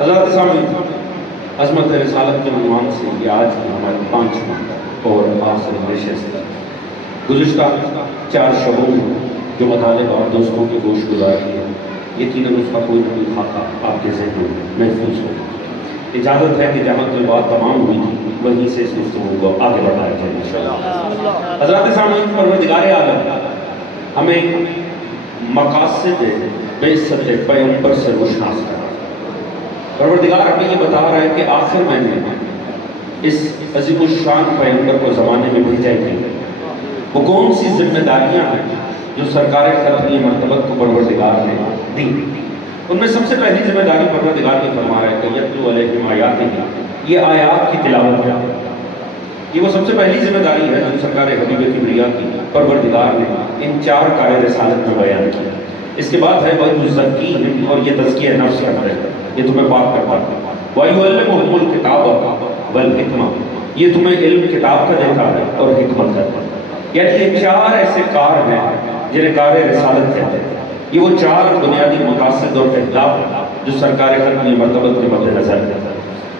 حضرات سامعین، عظمت رسالت کے عنوان سے یہ آج کی ہماری 5واں اور آخری نشست ہے۔ گزشتہ 4 شبوں میں جو مطالب اور دوستوں کی گوش گزار کی ہے، یقیناً اس کا کوئی نہ کوئی خاکہ آپ کے ذہن میں محفوظ ہو۔ اجازت ہے کہ جہاں تک بات تمام ہوئی تھی وہیں سے اس گفتگو کو آگے بڑھایا جائے انشاءاللہ۔ حضرات سامعین، پروردگار عالم ہمیں مقاصد بعثت پیغمبر سے روشناس کرا۔ پروردگار ہمیں یہ بتا رہا ہے کہ آخر میں نے اس عظیم الشان پیغمبر کو زمانے میں بھیجا ہی ہے۔ وہ کون سی ذمہ داریاں ہیں جو سرکار خلقی مرتبت کو پروردگار نے دی؟ ان میں سب سے پہلی ذمہ داری پروردگار نے فرما رہا ہے کہ یتلو علیہم آیاتہ، یہ آیات کی تلاوت ہے۔ یہ وہ سب سے پہلی ذمہ داری ہے جو سرکار حبیب کبریا کی پروردگار نے ان 4 کار رسالت میں بیان کی۔ اس کے بعد ہے وَيُزَكِّيهِمْ، اور یہ تزکیہ نفس کرتا ہے، یہ تمہیں پاک کرتا ہے۔ وَيُعَلِّمُهُمُ الْكِتَابَ وَالْحِکْمَةَ، یہ تمہیں علم کتاب کا دیتا ہے اور حکمت کا۔ یعنی یہ 4 ایسے کار ہیں جنہیں کار رسالت کہتے ہیں۔ یہ وہ 4 بنیادی مقاصد اور اہداف ہیں جو سرکار خلقی مرتبت کے مد نظر ہے۔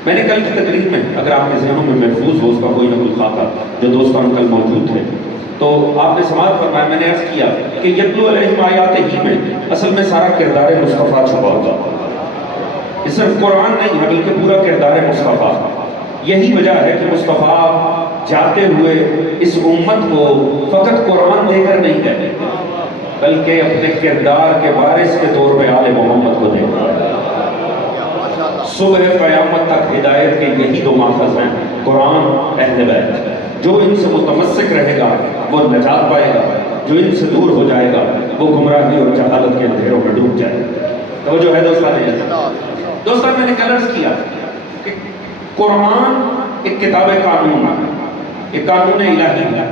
میں نے کل کی تقریر میں، اگر آپ کے ذہنوں میں محفوظ ہو اس کا کوئی نہ کوئی خاکہ، جو دوستان کل موجود تھے، تو آپ نے سماعت فرمایا، میں نے عرض کیا کہ یتلو علیہم آیاتہ ہی میں اصل میں سارا کردار مصطفیٰ چھپا ہوتا ہے۔ یہ صرف قرآن نہیں ہے بلکہ پورا کردار مصطفیٰ۔ یہی وجہ ہے کہ مصطفیٰ جاتے ہوئے اس امت کو فقط قرآن دے کر نہیں کہتے بلکہ اپنے کردار کے وارث کے طور پہ آل محمد کو دے کر۔ صبح قیامت تک ہدایت کے یہی 2 ماخذ ہیں، قرآن، اہل بیت۔ جو ان سے متمسک رہے گا وہ نجات پائے گا، جو ان سے دور ہو جائے گا وہ گمراہی اور جہالت کے اندھیروں میں ڈوب جائے گا۔ توجہ ہے دوستان، میں نے کل عرض کیا کہ قرآن ایک کتاب قانون ہے، ایک قانون الہی ہے،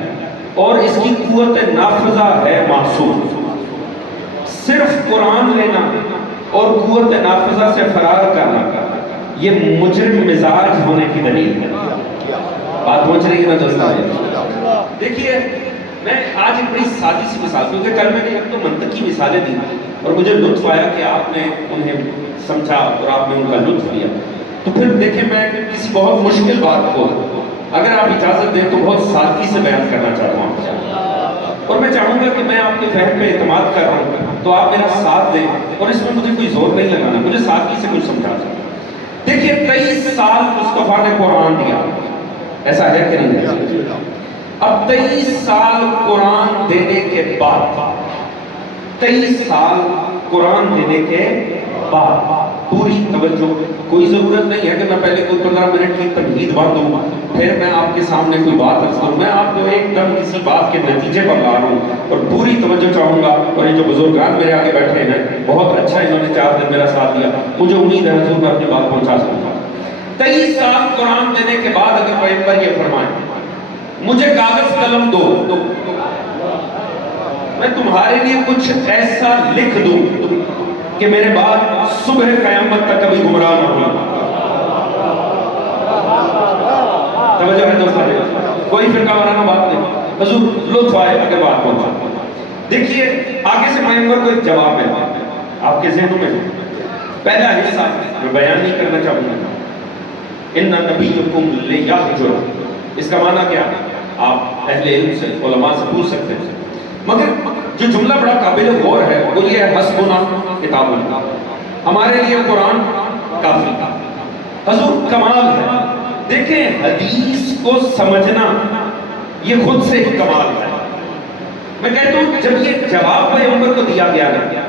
اور اس کی قوت نافذہ ہے معصوم۔ صرف قرآن لینا اور قوت نافذہ سے فرار کرنا یہ مجرم مزاج ہونے کی دلیل ہے۔ بات پہنچ رہی ہے نا دوستان؟ دیکھیے، میں آج ایک بڑی سادی سی مثال، کیونکہ کل میں نے ایک تو منطقی مثالیں دی اور مجھے لطف آیا کہ آپ نے انہیں سمجھا اور آپ نے ان کا لطف لیا۔ تو پھر دیکھیں، میں کسی بہت مشکل بات کو اگر آپ اجازت دیں تو بہت سادگی سے بیان کرنا چاہتا ہوں، اور میں چاہوں گا کہ میں آپ کے فہم پہ اعتماد کر رہا ہوں تو آپ میرا ساتھ دیں، اور اس میں مجھے کوئی زور نہیں لگانا، مجھے سادگی سے کچھ سمجھا دیں۔ دیکھیے، 23 سال مصطفیٰ نے قرآن دیا، ایسا ہے کہ نہیں ہے؟ اب 23 سال قرآن دینے کے بعد، 23 سال قرآن دینے کے بعد پوری توجہ، کوئی ضرورت نہیں ہے کہ میں پہلے کوئی 15 منٹ کی تمہید باندھوں پھر میں آپ کے سامنے کوئی بات عرض کروں۔ میں آپ کو ایک دم کسی بات کے نتیجے پر لا رہا ہوں اور پوری توجہ چاہوں گا۔ اور یہ جو بزرگان میرے آگے بیٹھے ہیں، بہت اچھا انہوں نے 4 دن میرا ساتھ دیا، مجھے امید ہے حضور میں اپنی بات پہنچا سکوں گا۔ 23 سال قرآن دینے کے بعد اگر پیغمبر یہ فرمائیں مجھے کاغذ قلم دو، میں تمہارے لیے کچھ ایسا لکھ دوں کہ میرے بعد صبح قیامت تک کبھی گمراہ نہ ہو۔ توجہ ہے دوستان، کوئی فرقہ وارانہ بات نہیں، حضور لطف آئے اگر بات پہنچا۔ دیکھیے، آگے سے پیغمبر کو ایک جواب ہے آپ کے ذہنوں میں۔ پہلا حصہ میں بیان نہیں کرنا چاہوں گا، ان نبیکم لیحجر، اس کا معنی کیا ہے آپ اہل علم سے، علماء سے پوچھ سکتے ہیں، مگر جو جملہ بڑا قابل غور ہے وہ یہ ہے، حسبنا کتاب اللہ، ہمارے لیے قرآن کافی۔ حضور کمال ہے، دیکھیں حدیث کو سمجھنا یہ خود سے ہی کمال ہے۔ میں کہتا ہوں جب یہ جواب پیغمبر کو دیا گیا نا،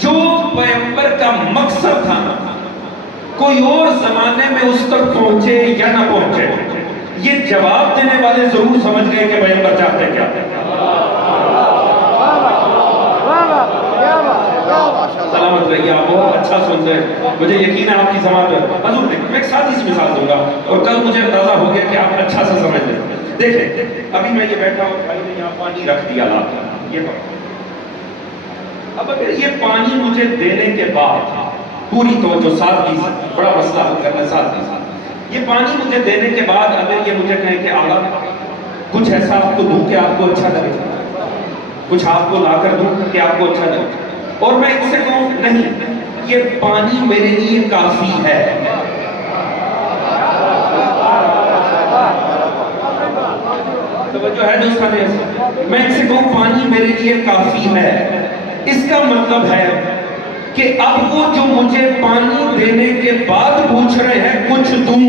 جو پیغمبر کا مقصد تھا نا، کوئی اور زمانے میں اس تک پہنچے یا نہ پہنچے، یہ جواب دینے والے ضرور سمجھ گئے کہ پیغمبر چاہتے کیا۔ سلامت رہیے، آپ بہت اچھا سن رہے ہیں، مجھے یقین ہے آپ کی سماعت ہے۔ حضور دیکھیں، میں ایک سادی سی مثال دوں گا اور کل مجھے اندازہ ہو گیا کہ آپ اچھا سے سمجھ لیں۔ دیکھیں، ابھی میں یہ بیٹھا ہوں، بھائی نے یہاں پانی رکھ دیا لا کے، یہ پانی، اب اگر یہ پانی مجھے دینے کے بعد پوری توجہ سادگی سے، بڑا مسئلہ حل کرنا سادگی سے، یہ پانی مجھے دینے کے بعد اگر یہ مجھے کہیں کہ آقا کچھ ایسا آپ کو دوں کہ آپ کو اچھا لگے، کچھ آپ کو لا کر دوں کہ آپ کو اچھا لگے، اور میں اس سے کہوں نہیں، یہ پانی میرے لیے کافی ہے. توجہ ہے دوستان عزیز؟ میں ان سے کہوں پانی میرے لیے کافی ہے، اس کا مطلب ہے کہ اب وہ جو مجھے پانی دینے کے بعد پوچھ رہے ہیں کچھ دوں،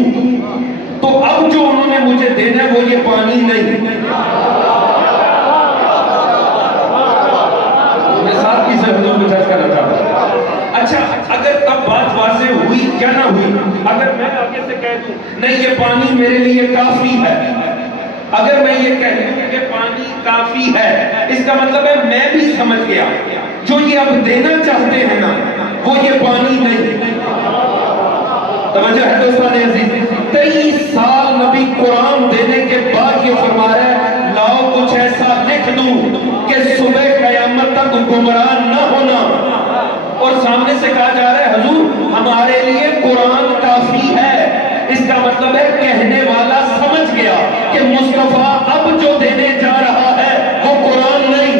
تو اب جو انہوں نے مجھے دینا ہے وہ یہ پانی نہیں. میں ساتھ کی سے حضور کو جج کرنا چاہتا ہوں. اچھا اگر اب بات واضح ہوئی کیا نہ ہوئی؟ اگر میں آگے سے کہہ دوں نہیں یہ پانی میرے لیے کافی ہے، اگر میں یہ کہہ دوں کہ پانی کافی ہے، اس کا مطلب ہے میں بھی سمجھ گیا جو یہ اب دینا چاہتے ہیں نا وہ یہ پانی نہیں. توجہ ہے دوستان عزیز؟ 23 سال نبی قرآن دینے کے بعد یہ فرما رہا ہے لاؤ کچھ ایسا لکھ دوں کہ صبح قیامت تک گمراہ نہ ہونا. اور سامنے سے کہا جا رہا ہے حضور ہمارے لیے قرآن کافی ہے. اس کا مطلب ہے کہنے والا سمجھ گیا کہ مصطفیٰ اب جو دینے جا رہا ہے وہ قرآن نہیں.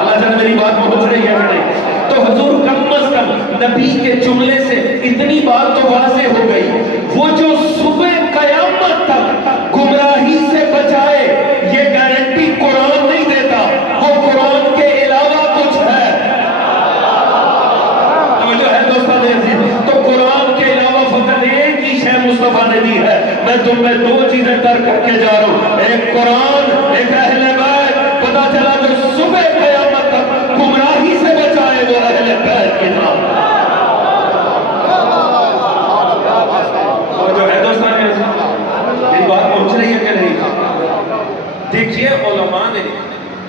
اللہ جانہ میری بات پہنچ رہی ہے نہیں؟ تو حضور کم از کم نبی کے جملے سے اتنی بات تو واضح ہو گئی، وہ جو صبح قیامت تک گمراہی سے بچائے یہ گارنٹی قرآن نہیں دیتا، وہ قرآن کے علاوہ کچھ ہے. توجہ ہے دوستان عزیز؟ تو قرآن کے علاوہ فقط ایک ہی شے مصطفیٰ نے دی ہے. میں تم میں دو چیزیں ترک کر کے جا رہا ہوں، ایک قرآن ایک اہل بیت. پتا چلا جو صبح قیامت تک گمراہی سے بچائے وہ اہل بیت کے نام. اور جو ہے دوستان عزیز میری بات پہنچ رہی ہے کہ نہیں؟ دیکھیے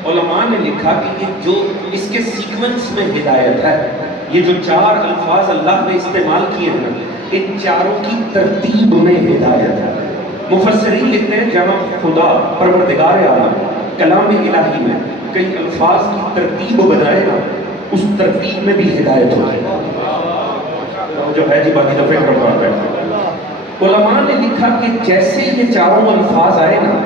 علماء نے لکھا کہ یہ جو اس کے سیکوینس میں ہدایت ہے، یہ جو 4 الفاظ اللہ نے استعمال کیے ہیں ان چاروں کی ترتیب میں ہدایت ہے. مفسرین لکھتے ہیں جہاں خدا پروردگار عالم کلام الہی میں کئی الفاظ کی ترتیب بنائے نا اس ترتیب میں بھی ہدایت ہوتی ہے. جو ہے جی باقی دفعہ کرتا ہے. علماء نے لکھا کہ جیسے یہ چاروں الفاظ آئے نا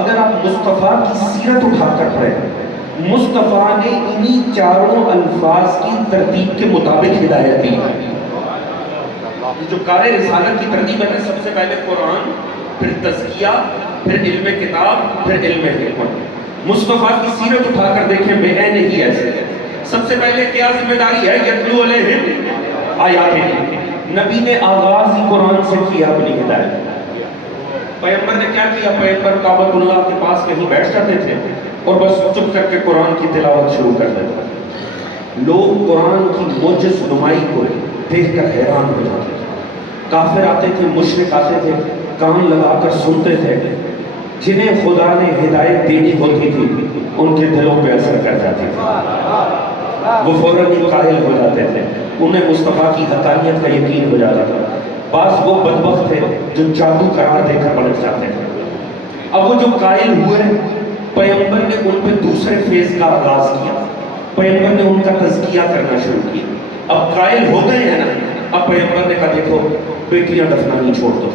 اگر آپ مصطفیٰ کی سیرت اٹھا کر پڑھیں مصطفیٰ نے انہی چاروں الفاظ کی ترتیب کے مطابق ہدایت دی. جو کار رسالت کی ترتیب ہے نا سب سے پہلے قرآن، پھر تزکیہ، پھر علم کتاب، پھر علم حکمت. مصطفیٰ کی سیرت اٹھا کر دیکھیں بے نہیں ایسے ہے. سب سے پہلے کیا ذمہ داری ہے؟ یتلو علیہم آیاتہ. نبی نے آغاز ہی قرآن سے کیا اپنی ہدایت. پیغمبر نے کیا کیا؟ پیغمبر کعبۃ اللہ کے پاس کہیں بیٹھ جاتے تھے اور بس چپ کر کے قرآن کی تلاوت شروع کر دیتے تھے. لوگ قرآن کی معجز نمائی کو دیکھ کر حیران ہو جاتے تھے. کافر آتے تھے، مشرک آتے تھے، کان لگا کر سنتے تھے. جنہیں خدا نے ہدایت دینی ہوتی تھی ان کے دلوں پہ اثر کر جاتی تھی، وہ فوراً ہی قائل ہو جاتے تھے، انہیں مصطفیٰ کی حقانیت کا یقین ہو جاتا تھا. بعض وہ بدبخت تھے جو جادو قرار دے کر پلٹ جاتے تھے. اب وہ جو قائل ہوئے پیغمبر نے ان پہ دوسرے فیز کا آغاز کیا. پیغمبر نے ان کا تزکیہ کرنا شروع کیا. اب قائل ہو گئے ہیں نا، اب پیغمبر نے کہا دیکھو بیٹیاں دفنانی چھوڑ دو،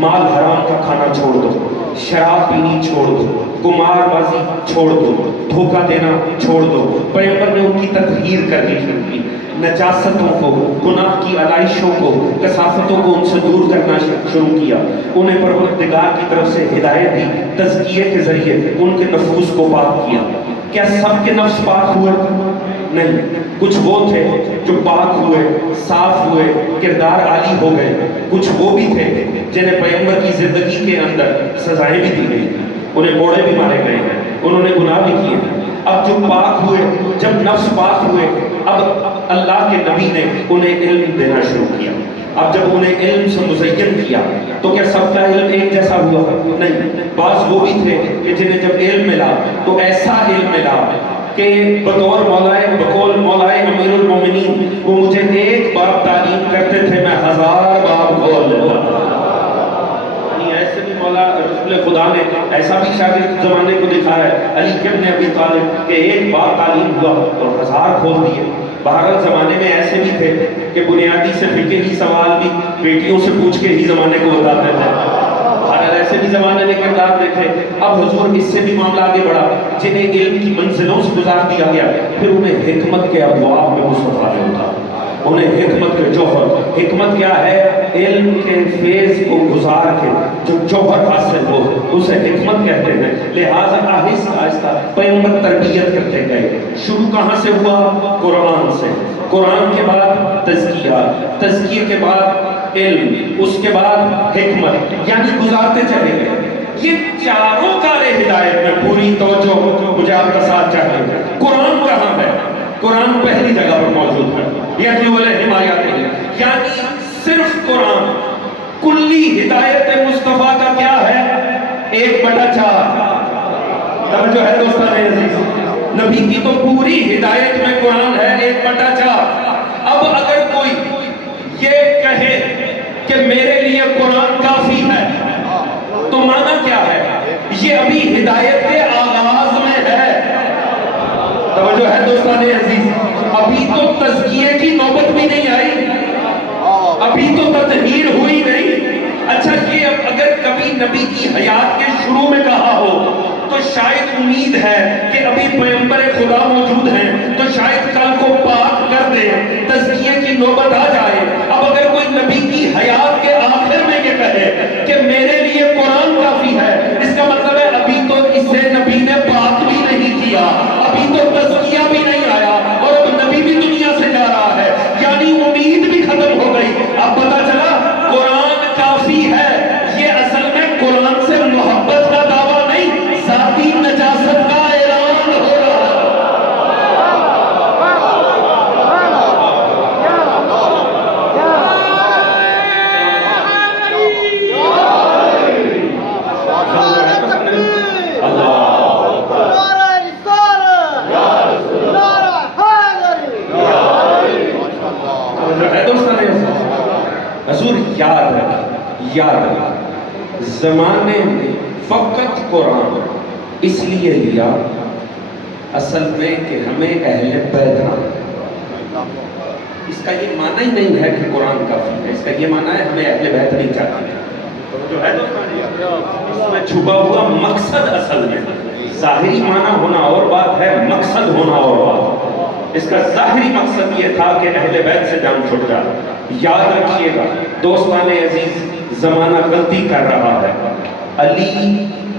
مال حرام کا کھانا چھوڑ دو، شراب پینی چھوڑ دو، قمار بازی چھوڑ دو، دھوکہ دینا چھوڑ دو. پیغمبر نے ان کی تطہیر کرنی شروع کی. نجاستوں کو، گناہ کی علائشوں کو، کثافتوں کو ان سے دور کرنا شروع کیا. انہیں پروردگار کی طرف سے ہدایت دی، تزکیے کے ذریعے ان کے نفوس کو پاک کیا. کیا سب کے نفس پاک ہوئے؟ نہیں. کچھ وہ تھے جو پاک ہوئے، صاف ہوئے، کردار عالی ہو گئے. کچھ وہ بھی تھے جنہیں پیغمبر کی زندگی کے اندر سزائیں بھی دی گئی، انہیں کوڑے بھی مارے گئے ہیں، انہوں نے گناہ بھی کیے ہیں. اب جو پاک ہوئے، جب نفس پاک ہوئے، اب اللہ کے نبی نے انہیں علم دینا شروع کیا. اب جب انہیں علم سے مزین کیا تو کیا سب کا علم ایک جیسا ہوا؟ نہیں. بعض وہ بھی تھے کہ جنہیں جب علم ملا تو ایسا علم ملا کہ بطور بقول مولائے امیر المومنین وہ مجھے ایک بار تعلیم کرتے تھے میں 1000 بار بول لیتا تھا. ایسے بھی مولا رسول خدا نے ایسا بھی شاگرد زمانے کو دکھایا ہے علی ابن ابی طالب کہ ایک بار تعلیم ہوا اور 1000 کھول دیے. بہرحال زمانے میں ایسے بھی تھے کہ بنیادی سے فقہی سوال بھی بیٹیوں سے پوچھ کے ہی زمانے کو بتاتے تھے. بہرحال ایسے بھی زمانے میں کردار دیکھے. اب حضور اس سے بھی معاملہ آگے بڑھا, جنہیں علم کی منزلوں سے گزار دیا گیا پھر انہیں حکمت کے ابواب میں مصطفیٰ نے اتارا. انہیں حکمت کے جوہر, حکمت کیا ہے؟ علم کے فیض کو گزار کے جو جوہر حاصل ہو اسے حکمت کہتے ہیں. لہٰذا آہستہ آہستہ پیغمبر تربیت کرتے گئے. شروع کہاں سے ہوا؟ قرآن سے. قرآن کے بعد تزکیہ, تزکیے کے بعد علم, اس کے بعد حکمت, یعنی گزارتے چلے گئے. یہ چاروں کارے ہدایت میں پوری توجہ مجھے آپ کا ساتھ چاہیے. قرآن کہاں ہے؟ قرآن پہلی جگہ پر موجود ہے, یتلو علیہم آیاتہ, یعنی صرف قرآن. کلی ہدایت مصطفیٰ کا کیا ہے؟ 1/4. توجہ ہے دوستان عزیز, نبی کی تو پوری ہدایت میں قرآن ہے 1/4. اب اگر کوئی یہ کہے کہ میرے لیے قرآن کافی ہے تو معنی کیا ہے؟ یہ ابھی ہدایت کے آغاز میں ہے. توجہ ہے دوستان عزیز, ابھی تو تزکیے کی نوبت بھی نہیں آئی, ابھی تو تطہیر ہوئی نہیں. اچھا, یہ اگر کبھی نبی کی حیات کے شروع میں کہا ہو تو شاید امید ہے کہ ابھی پیغمبر خدا موجود ہیں تو شاید کل کو پاک کر دے, تزکیے کی نوبت آ جائے. اب اگر کوئی نبی کی حیات کے آخر میں یہ کہے کہ میرے لیے قرآن کافی ہے, اس کا مطلب ہے ابھی تو اسے نبی نے پاک بھی نہیں کیا, ابھی تو تزکیہ بھی نہیں آیا, اور اب نبی بھی دنیا سے جا رہا ہے, یعنی امید بھی ختم ہو گئی. اب پتا چلا قرآن کافی ہے. یہ اصل میں قرآن سے محبت کا دعویٰ نہیں, ذاتی نجاست کا اعلان ہو رہا ہے. حضور یاد رکھ, زمانے میں فقط قرآن اس لیے لیا اصل میں کہ ہمیں اہل بیت نہ. اس کا یہ معنی ہی نہیں ہے کہ قرآن کافی ہے, اس کا یہ معنی ہے ہمیں اہل بیت نہیں چاہتے. جو ہے اس میں چھپا ہوا مقصد اصل میں, ظاہری معنی ہونا اور بات ہے, مقصد ہونا اور بات. اس کا ظاہری مقصد یہ تھا کہ اہل بیت سے جان چھوٹ جائے. یاد رکھیے گا دوستان عزیز, زمانہ غلطی کر رہا ہے. علی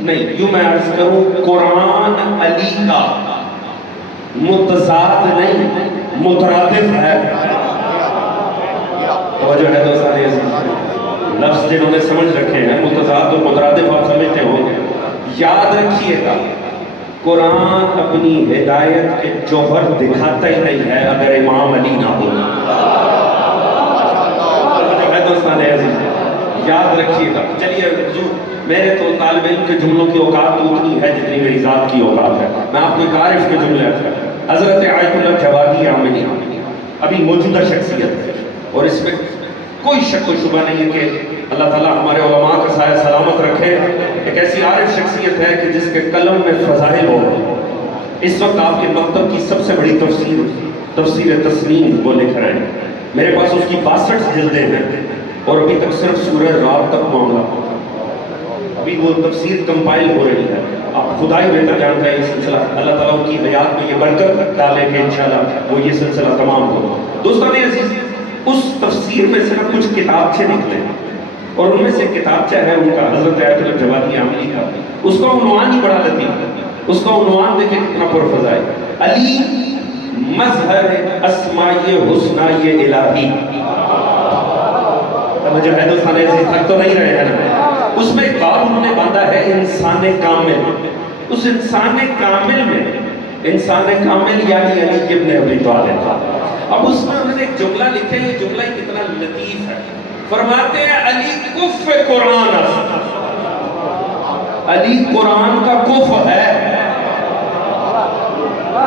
نہیں, یوں میں عرض کروں, قرآن علی کا متضاد نہیں مترادف ہے. توجہ ہے دوستان عزیز, لفظ جنہوں نے سمجھ رکھے ہیں متضاد اور مترادف آپ سمجھتے ہوں گے. یاد رکھیے گا قرآن اپنی ہدایت کے جوہر دکھاتا ہی نہیں ہے اگر امام علی نہ ہو. دوستان عزیز یاد رکھیے گا. چلیے حضور, میرے تو طالب علم کے جملوں کی اوقات اتنی ہے جتنی میری ذات کی اوقات ہے. میں آپ کو ایک عارف کے جملے حضرت آیت اللہ جوادی عاملی ابھی موجودہ شخصیت ہے, اور اس میں کوئی شک و شبہ نہیں ہے کہ اللہ تعالیٰ ہمارے علماء کا سایہ سلامت رکھے. ایک ایسی عارف شخصیت ہے کہ جس کے قلم میں فضائل ہو. اس وقت آپ کے مکتب کی سب سے بڑی تفسیر تسنیم وہ لکھ رہے ہیں. میرے پاس اس کی 62 جلدیں ہیں اور ابھی تک صرف سورہ رات تک معاملہ, ابھی وہ تفسیر کمپائل ہو رہی ہے. آپ خدا ہی بہتر جانتا ہے یہ سلسلہ, اللہ تعالیٰ ان کی حیات میں یہ برکت ڈالے کہ انشاءاللہ وہ یہ سلسلہ تمام ہو. دوستان عزیز, اس تفسیر میں سے کچھ کتابچے نکلے اور ان میں سے کتابچہ ہے ان کا حضرت آیت اللہ جوادی عاملی کا. اس کا عنوان ہی بڑا لطیف, اس کا عنوان دیکھیں کتنا پرفضائی, علی مظہر اسماء حسنہ الہی. جو ہے دوستان عزیز تک تو نہیں رہے ہیں نا, اس میں ایک باب انہوں نے باندھا ہے انسان کامل. اس انسان کامل میں انسان کامل یعنی علی ابن ابی طالب. اب اس میں انہوں نے ایک جملہ لکھا ہے, یہ جملہ کتنا لطیف ہے. فرماتے ہیں علی کف قرآن, علی قرآن کا کف ہے.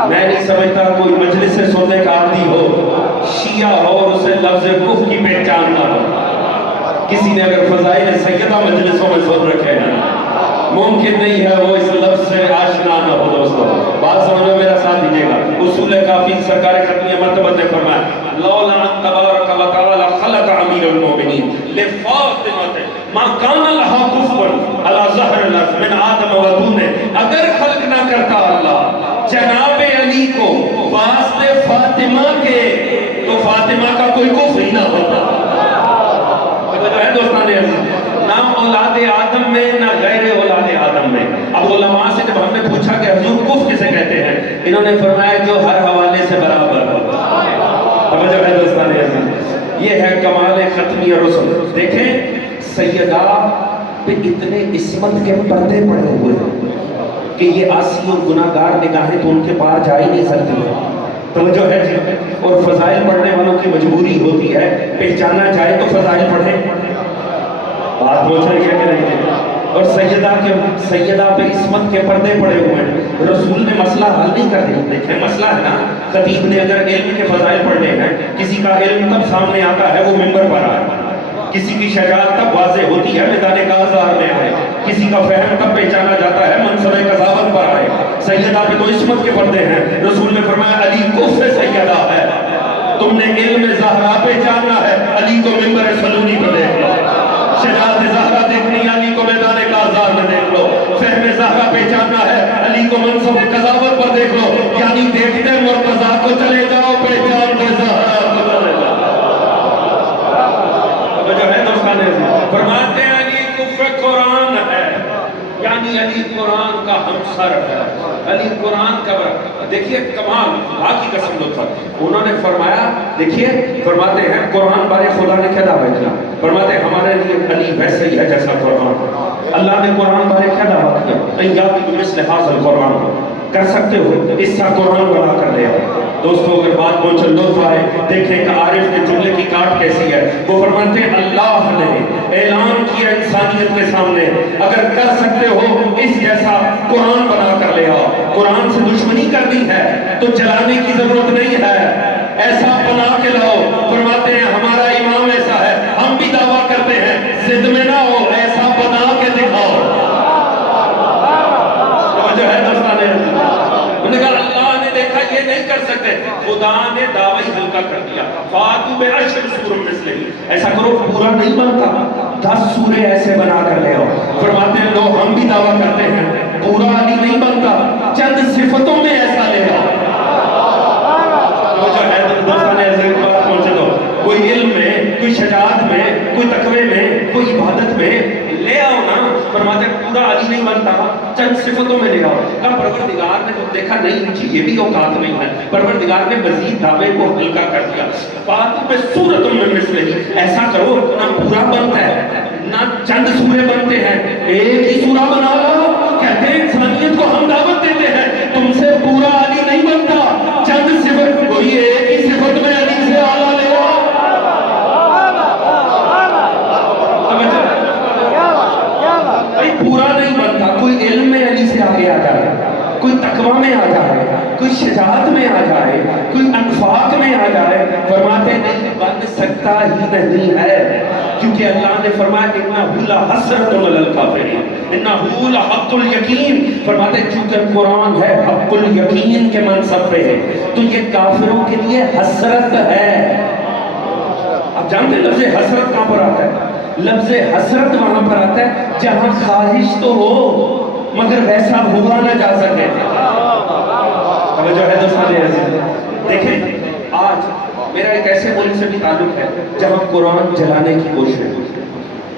میں نہیں سمجھتا کوئی مجلس سے سننے کا عادی ہو, شیعہ ہو اور اسے لفظ کف کی پہچان نہ ہو. کسی نے اگر فضائل سیدہ مجلسوں میں سن رکھے ہیں, ممکن نہیں ہے وہ اس لفظ سے آشنا نہ ہو. دوستو بات سمجھ میں میرا ساتھ دیجیے گا. اصول کافی سرکار ختمیہ مرتبہ نے فرمایا لولا ان تبارک و تعالی خلق امیر المومنین لفاطمہ ما کان لہا کفوا علی ظہر الارض من آدم و دون، اگر خلق نہ کرتا اللہ جناب علی کو واسطے فاطمہ کے تو فاطمہ کا کوئی کفر ہی نہ ہوتا۔ ہے دوستان عزیز، نہ اولاد آدم میں نہ غیر اولاد آدم میں۔ اب علماء سے جب ہم نے پوچھا کہ حضور کفر کسے کہتے ہیں، انہوں نے فرمایا جو ہر حوالے سے برابر ہو۔ توجہ ہے دوستان عزیز، یہ ہے کمال ختمی رسل۔ دیکھیں سیدہ پہ اتنے عصمت کے پردے پڑے ہوئے ہیں کہ یہ عاصی اور گناہگار نگاہیں تو ان کے پار جا ہی نہیں سکتی۔ توجہ ہے جی، اور فضائل پڑھنے والوں کی مجبوری ہوتی ہے پہچانا جائے تو فضائل پڑھیں۔ بات پہنچ رہی ہے کہ نہیں؟ اور سیدہ پہ عصمت کے پردے پڑے ہوئے ہیں۔ رسول نے مسئلہ حل نہیں کر دیا۔ دیکھیں مسئلہ ہے نا، خطیب نے اگر علم کے فضائل پڑھنے ہیں، کسی کا علم تب سامنے آتا ہے وہ منبر پر آئے، کسی کی شجاعت تب واضح ہوتی ہے میدان کاظار میں آئے، کسی کا فہم تب پہچانا جاتا ہے منصب قضاوت پر آئے۔ سیدہ پہ تو عصمت کے پردے ہیں۔ رسول نے فرمایا علی کفر سیدہ ہے، تم نے علم زہرا پہ جاننا ہے، علی کو منبر سلونی پہ دیکھ لو۔ شجاعت زہرا دیکھنی، علی کو میدان کاظار میں دیکھ لو۔ فہم زہرا پہ جاننا ہے، علی کو منصب قضاوت پر دیکھ لو۔ یعنی دیکھتے مرتضیٰ کو چلے جاؤ، پہچانتے زہرا کو چلے جاؤ۔ جو ہے دوستان فرماتے ہیں علی کفر قرآن ہے، یعنی علی قرآن کا ہمسر ہے، علی قرآن کا برکت۔ دیکھیے کمال، باقی قسم دو تھا انہوں نے فرمایا، دیکھیے فرماتے ہیں قرآن بارے خدا نے کیا دعویٰ کیا؟ فرماتے ہیں ہمارے لیے علی ویسے ہی ہے جیسا قرآن۔ اللہ نے قرآن بارے کیا دعویٰ کیا؟ ان یاتی بمثل ھذا القرآن، کر سکتے ہو اس کا قرآن بنا کر لے آؤ۔ دوستوں اگر بات پہنچے لطف آئے، دیکھیں کہ عارف کے جملے کی کاٹ کیسی ہے۔ وہ فرماتے ہیں اللہ نے اعلان کیا انسانیت کے سامنے، اگر کر سکتے ہو اس جیسا قرآن بنا کر لے آؤ۔ قرآن سے دشمنی کرنی ہے تو جلانے کی ضرورت نہیں ہے، ایسا بنا کے لاؤ۔ فرماتے ہیں ہمارا امام ایسا ہے، ہم بھی دعویٰ کرتے ہیں ضد میں نہ ہو، ایسا بنا کے دکھاؤ۔ جو ہے دوستان انہوں نے کہا اللہ نے دیکھا یہ نہیں کر سکتے، خدا نے دعوی ہلکا کر دیا، فاتو بے عشر سور مثلہ، ایسا کرو پورا نہیں بنتا 10 سورے ایسے بنا کر لے آؤ۔ فرماتے ہیں لو ہم بھی دعویٰ کرتے ہیں پورا علی نہیں بنتا، چند صفتوں میں ایسا لے آؤ۔ جو ہے دوستان ایسے بات پہنچے دو، کوئی علم میں، کوئی شجاعت میں، کوئی تقوی میں، کوئی عبادت میں لے آؤ نا۔ فرماتے ہیں پورا علی نہیں بنتا، چند صفتوں میں لے آؤ۔ کہا پروردگار نے تو دیکھا نہیں جی یہ بھی اوقات نہیں ہے، پروردگار نے مزید دعوے کو ہلکا کر دیا، فاتو بے سورۃ من مثلہ، ایسا کرو نہ پورا بنتا ہے نہ چند سورے بنتے ہیں، ایک ہی سورہ بنا لو۔ کہتے ہیں انسانیت کو ہم دعوت دیتے ہیں تم سے پورا علی نہیں بنتا، چند صفت، کوئی ایک ہی صفت میں علی سے اعلیٰ لے آؤ۔ پورا نہیں بنتا، کوئی علم میں علی سے آگے آ جائے، کوئی تقوی میں آ جائے، کوئی شجاعت میں آ جائے، کوئی انفاق میں آ جائے، فرماتے نہیں بن سکتا ہی نہیں ہے، کیونکہ اللہ نے فرمایا انہ لحسرۃ علی الکافرین انہ لحق الیقین۔ فرماتے چونکہ قرآن ہے حق الیقین کے منصب پہ ہے تو یہ کافروں کے لیے حسرت ہے۔ آپ جانتے ہیں لفظ حسرت کہاں پر آتا ہے؟ لفظ حسرت وہاں پر آتا ہے جہاں خواہش تو ہو مگر ویسا ہوا نہ جا سکے۔ توجہ ہے دوستان عزیز، دیکھیں آج میرا ایک ایسے ملک سے بھی تعلق ہے جہاں قرآن جلانے کی کوشش ہے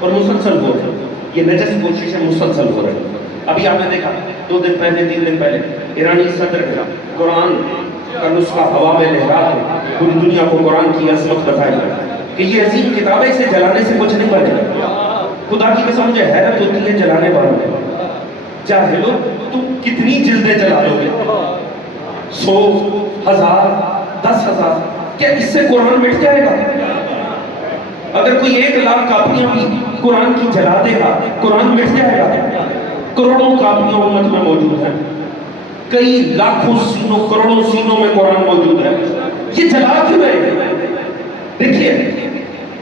اور مسلسل ہو رہی ہے، یہ نجس کوششیں مسلسل ہو رہی ہیں۔ ابھی آپ نے دیکھا 2 دن پہلے 3 دن پہلے ایرانی صدر کا قرآن کا نسخہ ہوا میں لہرا کے پوری دنیا کو قرآن کی عظمت بتائی ہے کہ یہ عظیم کتابیں سے جلانے سے کچھ نہیں بنے گا۔ خدا کی قسم مجھے حیرت ہوتی ہے جلانے والوں، جاہلو تم کتنی جلدیں جلا لو گے؟ 100، 1000، 10,000، کیا اس سے قرآن مٹ جائے گا؟ اگر کوئی 1,00,000 کاپیاں بھی قرآن کی جلا دے گا قرآن مٹ جائے گا؟ کروڑوں کاپیاں امت میں موجود ہیں، کئی لاکھوں سینوں کروڑوں سینوں میں قرآن موجود ہے، یہ جلا کیوں رہے گا؟ دیکھیے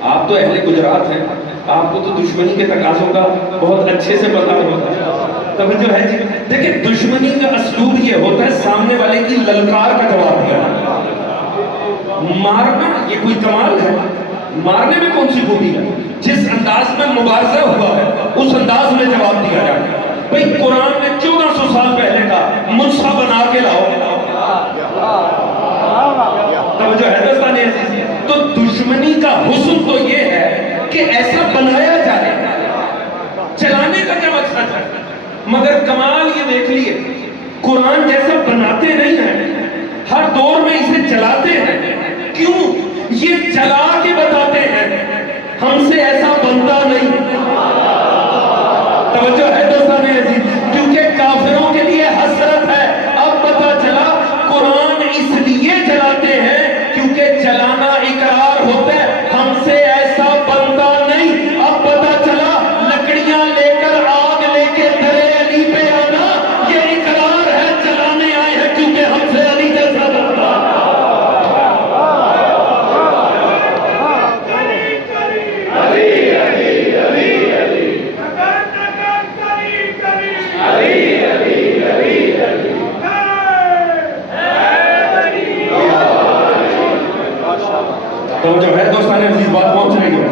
آپ تو اہل گجرات ہیں، آپ کو تو دشمنی کے تقاضوں کا بہت اچھے سے پتہ ہوتا ہے۔ توجہ ہے جی، دیکھیں دشمنی کا اسلوب یہ ہوتا ہے سامنے والے کی للکار کا جواب دیا۔ مارنا یہ کوئی کمال ہے؟ مارنے میں کون سی خوبی ہے؟ جس انداز میں مبارزہ ہوا ہے اس انداز میں جواب دیا جائے. بھئی قرآن نے 1400 سال پہلے کا مصحف بنا کے لاؤ. توجہ ہے دوستان عزیز. تو دشمنی کا حسن تو یہ ہے کہ ایسا بنایا جائے. چلانے کا کیا مقصد ہے؟ مگر کمال یہ دیکھ لیے قرآن جیسا بناتے نہیں ہیں، ہر دور میں اسے چلاتے ہیں. کیوں؟ یہ چلا کے بتاتے ہیں ہم سے ایسا بنتا نہیں. توجہ ہے دوستان عزیز. کیونکہ کافروں کے لیے حسرت ہے. اب پتہ چلا قرآن اس لیے چلاتے ہیں کیونکہ چلانا اقرار ہوتا ہے ہم سے ایسا بنتا نہیں. اب پتہ چلا لکڑیاں لے کر آگ لے کے درے علی پہ آنا یہ اقرار ہے چلانے آئے ہیں کیونکہ ہم سے علی جیسا بنتا. تو جو ہے دوستان عزیز بات پہنچ رہی ہے.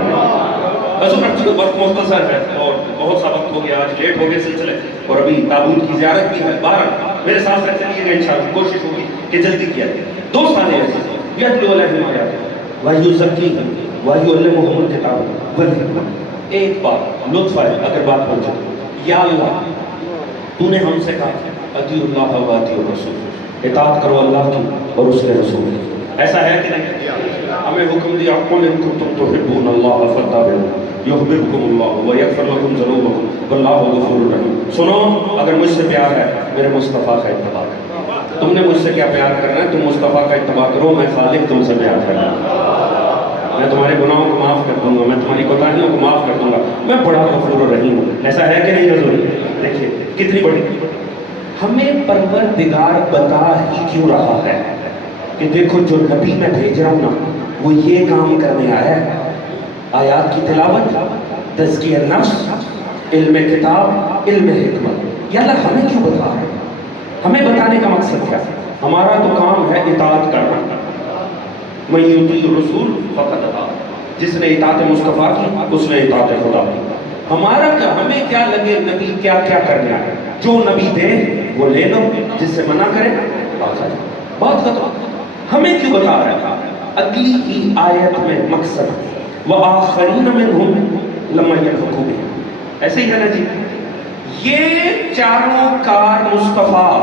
وقت مختصر ہے اور بہت سا وقت ہو گیا، آج لیٹ ہو گئے سلسلے اور ابھی تابوت کی زیارت بھی ہے. باہر میرے ساتھ ساتھ چلیے گا انشاءاللہ، کوشش ہوگی کہ جلدی کیا جائے. دوستان عزیز یتلو علیہم آیاتہ ویزکیہم ویعلمہم الکتاب والحکمہ. ایک بات لطف ہے اگر بات پہنچے. یا اللہ تو نے ہم سے کہا اطیعوا اللہ و اطیعوا الرسول، اطاعت کرو اللہ کی اور اس کے رسول کی. ایسا ہے کہ نہیں؟ ہمیں حکم دیا قل ان کنتم تحبون اللہ فاتبعونی یحببکم اللہ ویغفر لکم ذنوبکم واللہ غفور رحیم. سنو، اگر مجھ سے پیار ہے میرے مصطفیٰ کا اتباع کرو. تم نے مجھ سے کیا پیار کرنا ہے؟ تم مصطفیٰ کا اتباع کرو. میں خالق تم سے پیار کرنا ہے. میں تمہارے گناہوں کو معاف کر دوں گا، میں تمہاری کوتاہیوں کو معاف کر دوں گا. میں بڑا غفور رحیم ہوں. ایسا ہے کہ نہیں حضور؟ دیکھیے کتنی بڑی ہمیں پروردگار بتا ہی کیوں رہا ہے کہ دیکھو جو نبی میں بھیج رہا ہوں نا وہ یہ کام کرنے آیا ہے. آیات کی تلاوت، تزکیہ نفس، علم کتاب، علم حکمت. یا اللہ ہمیں کیوں بتا رہا ہے؟ ہمیں بتانے کا مقصد کیا ہے؟ ہمارا تو کام ہے اطاعت کرنا. من یطیع الرسول فقد اطاع. جس نے اطاعت مصطفیٰ کی اس نے اطاعت خدا کی. ہمارا کیا، ہمیں کیا لگے نبی کیا کیا کرنے آئے. جو نبی دے وہ لے لو، جس سے منع کرے بات ختم. ہمیں کیوں بتا رہا ہے؟ اگلی ہی آیت میں مقصد وآخرین منہم لما یلحقوا بہم. ایسے ہی ہے نا جی. یہ چاروں کار مصطفیٰ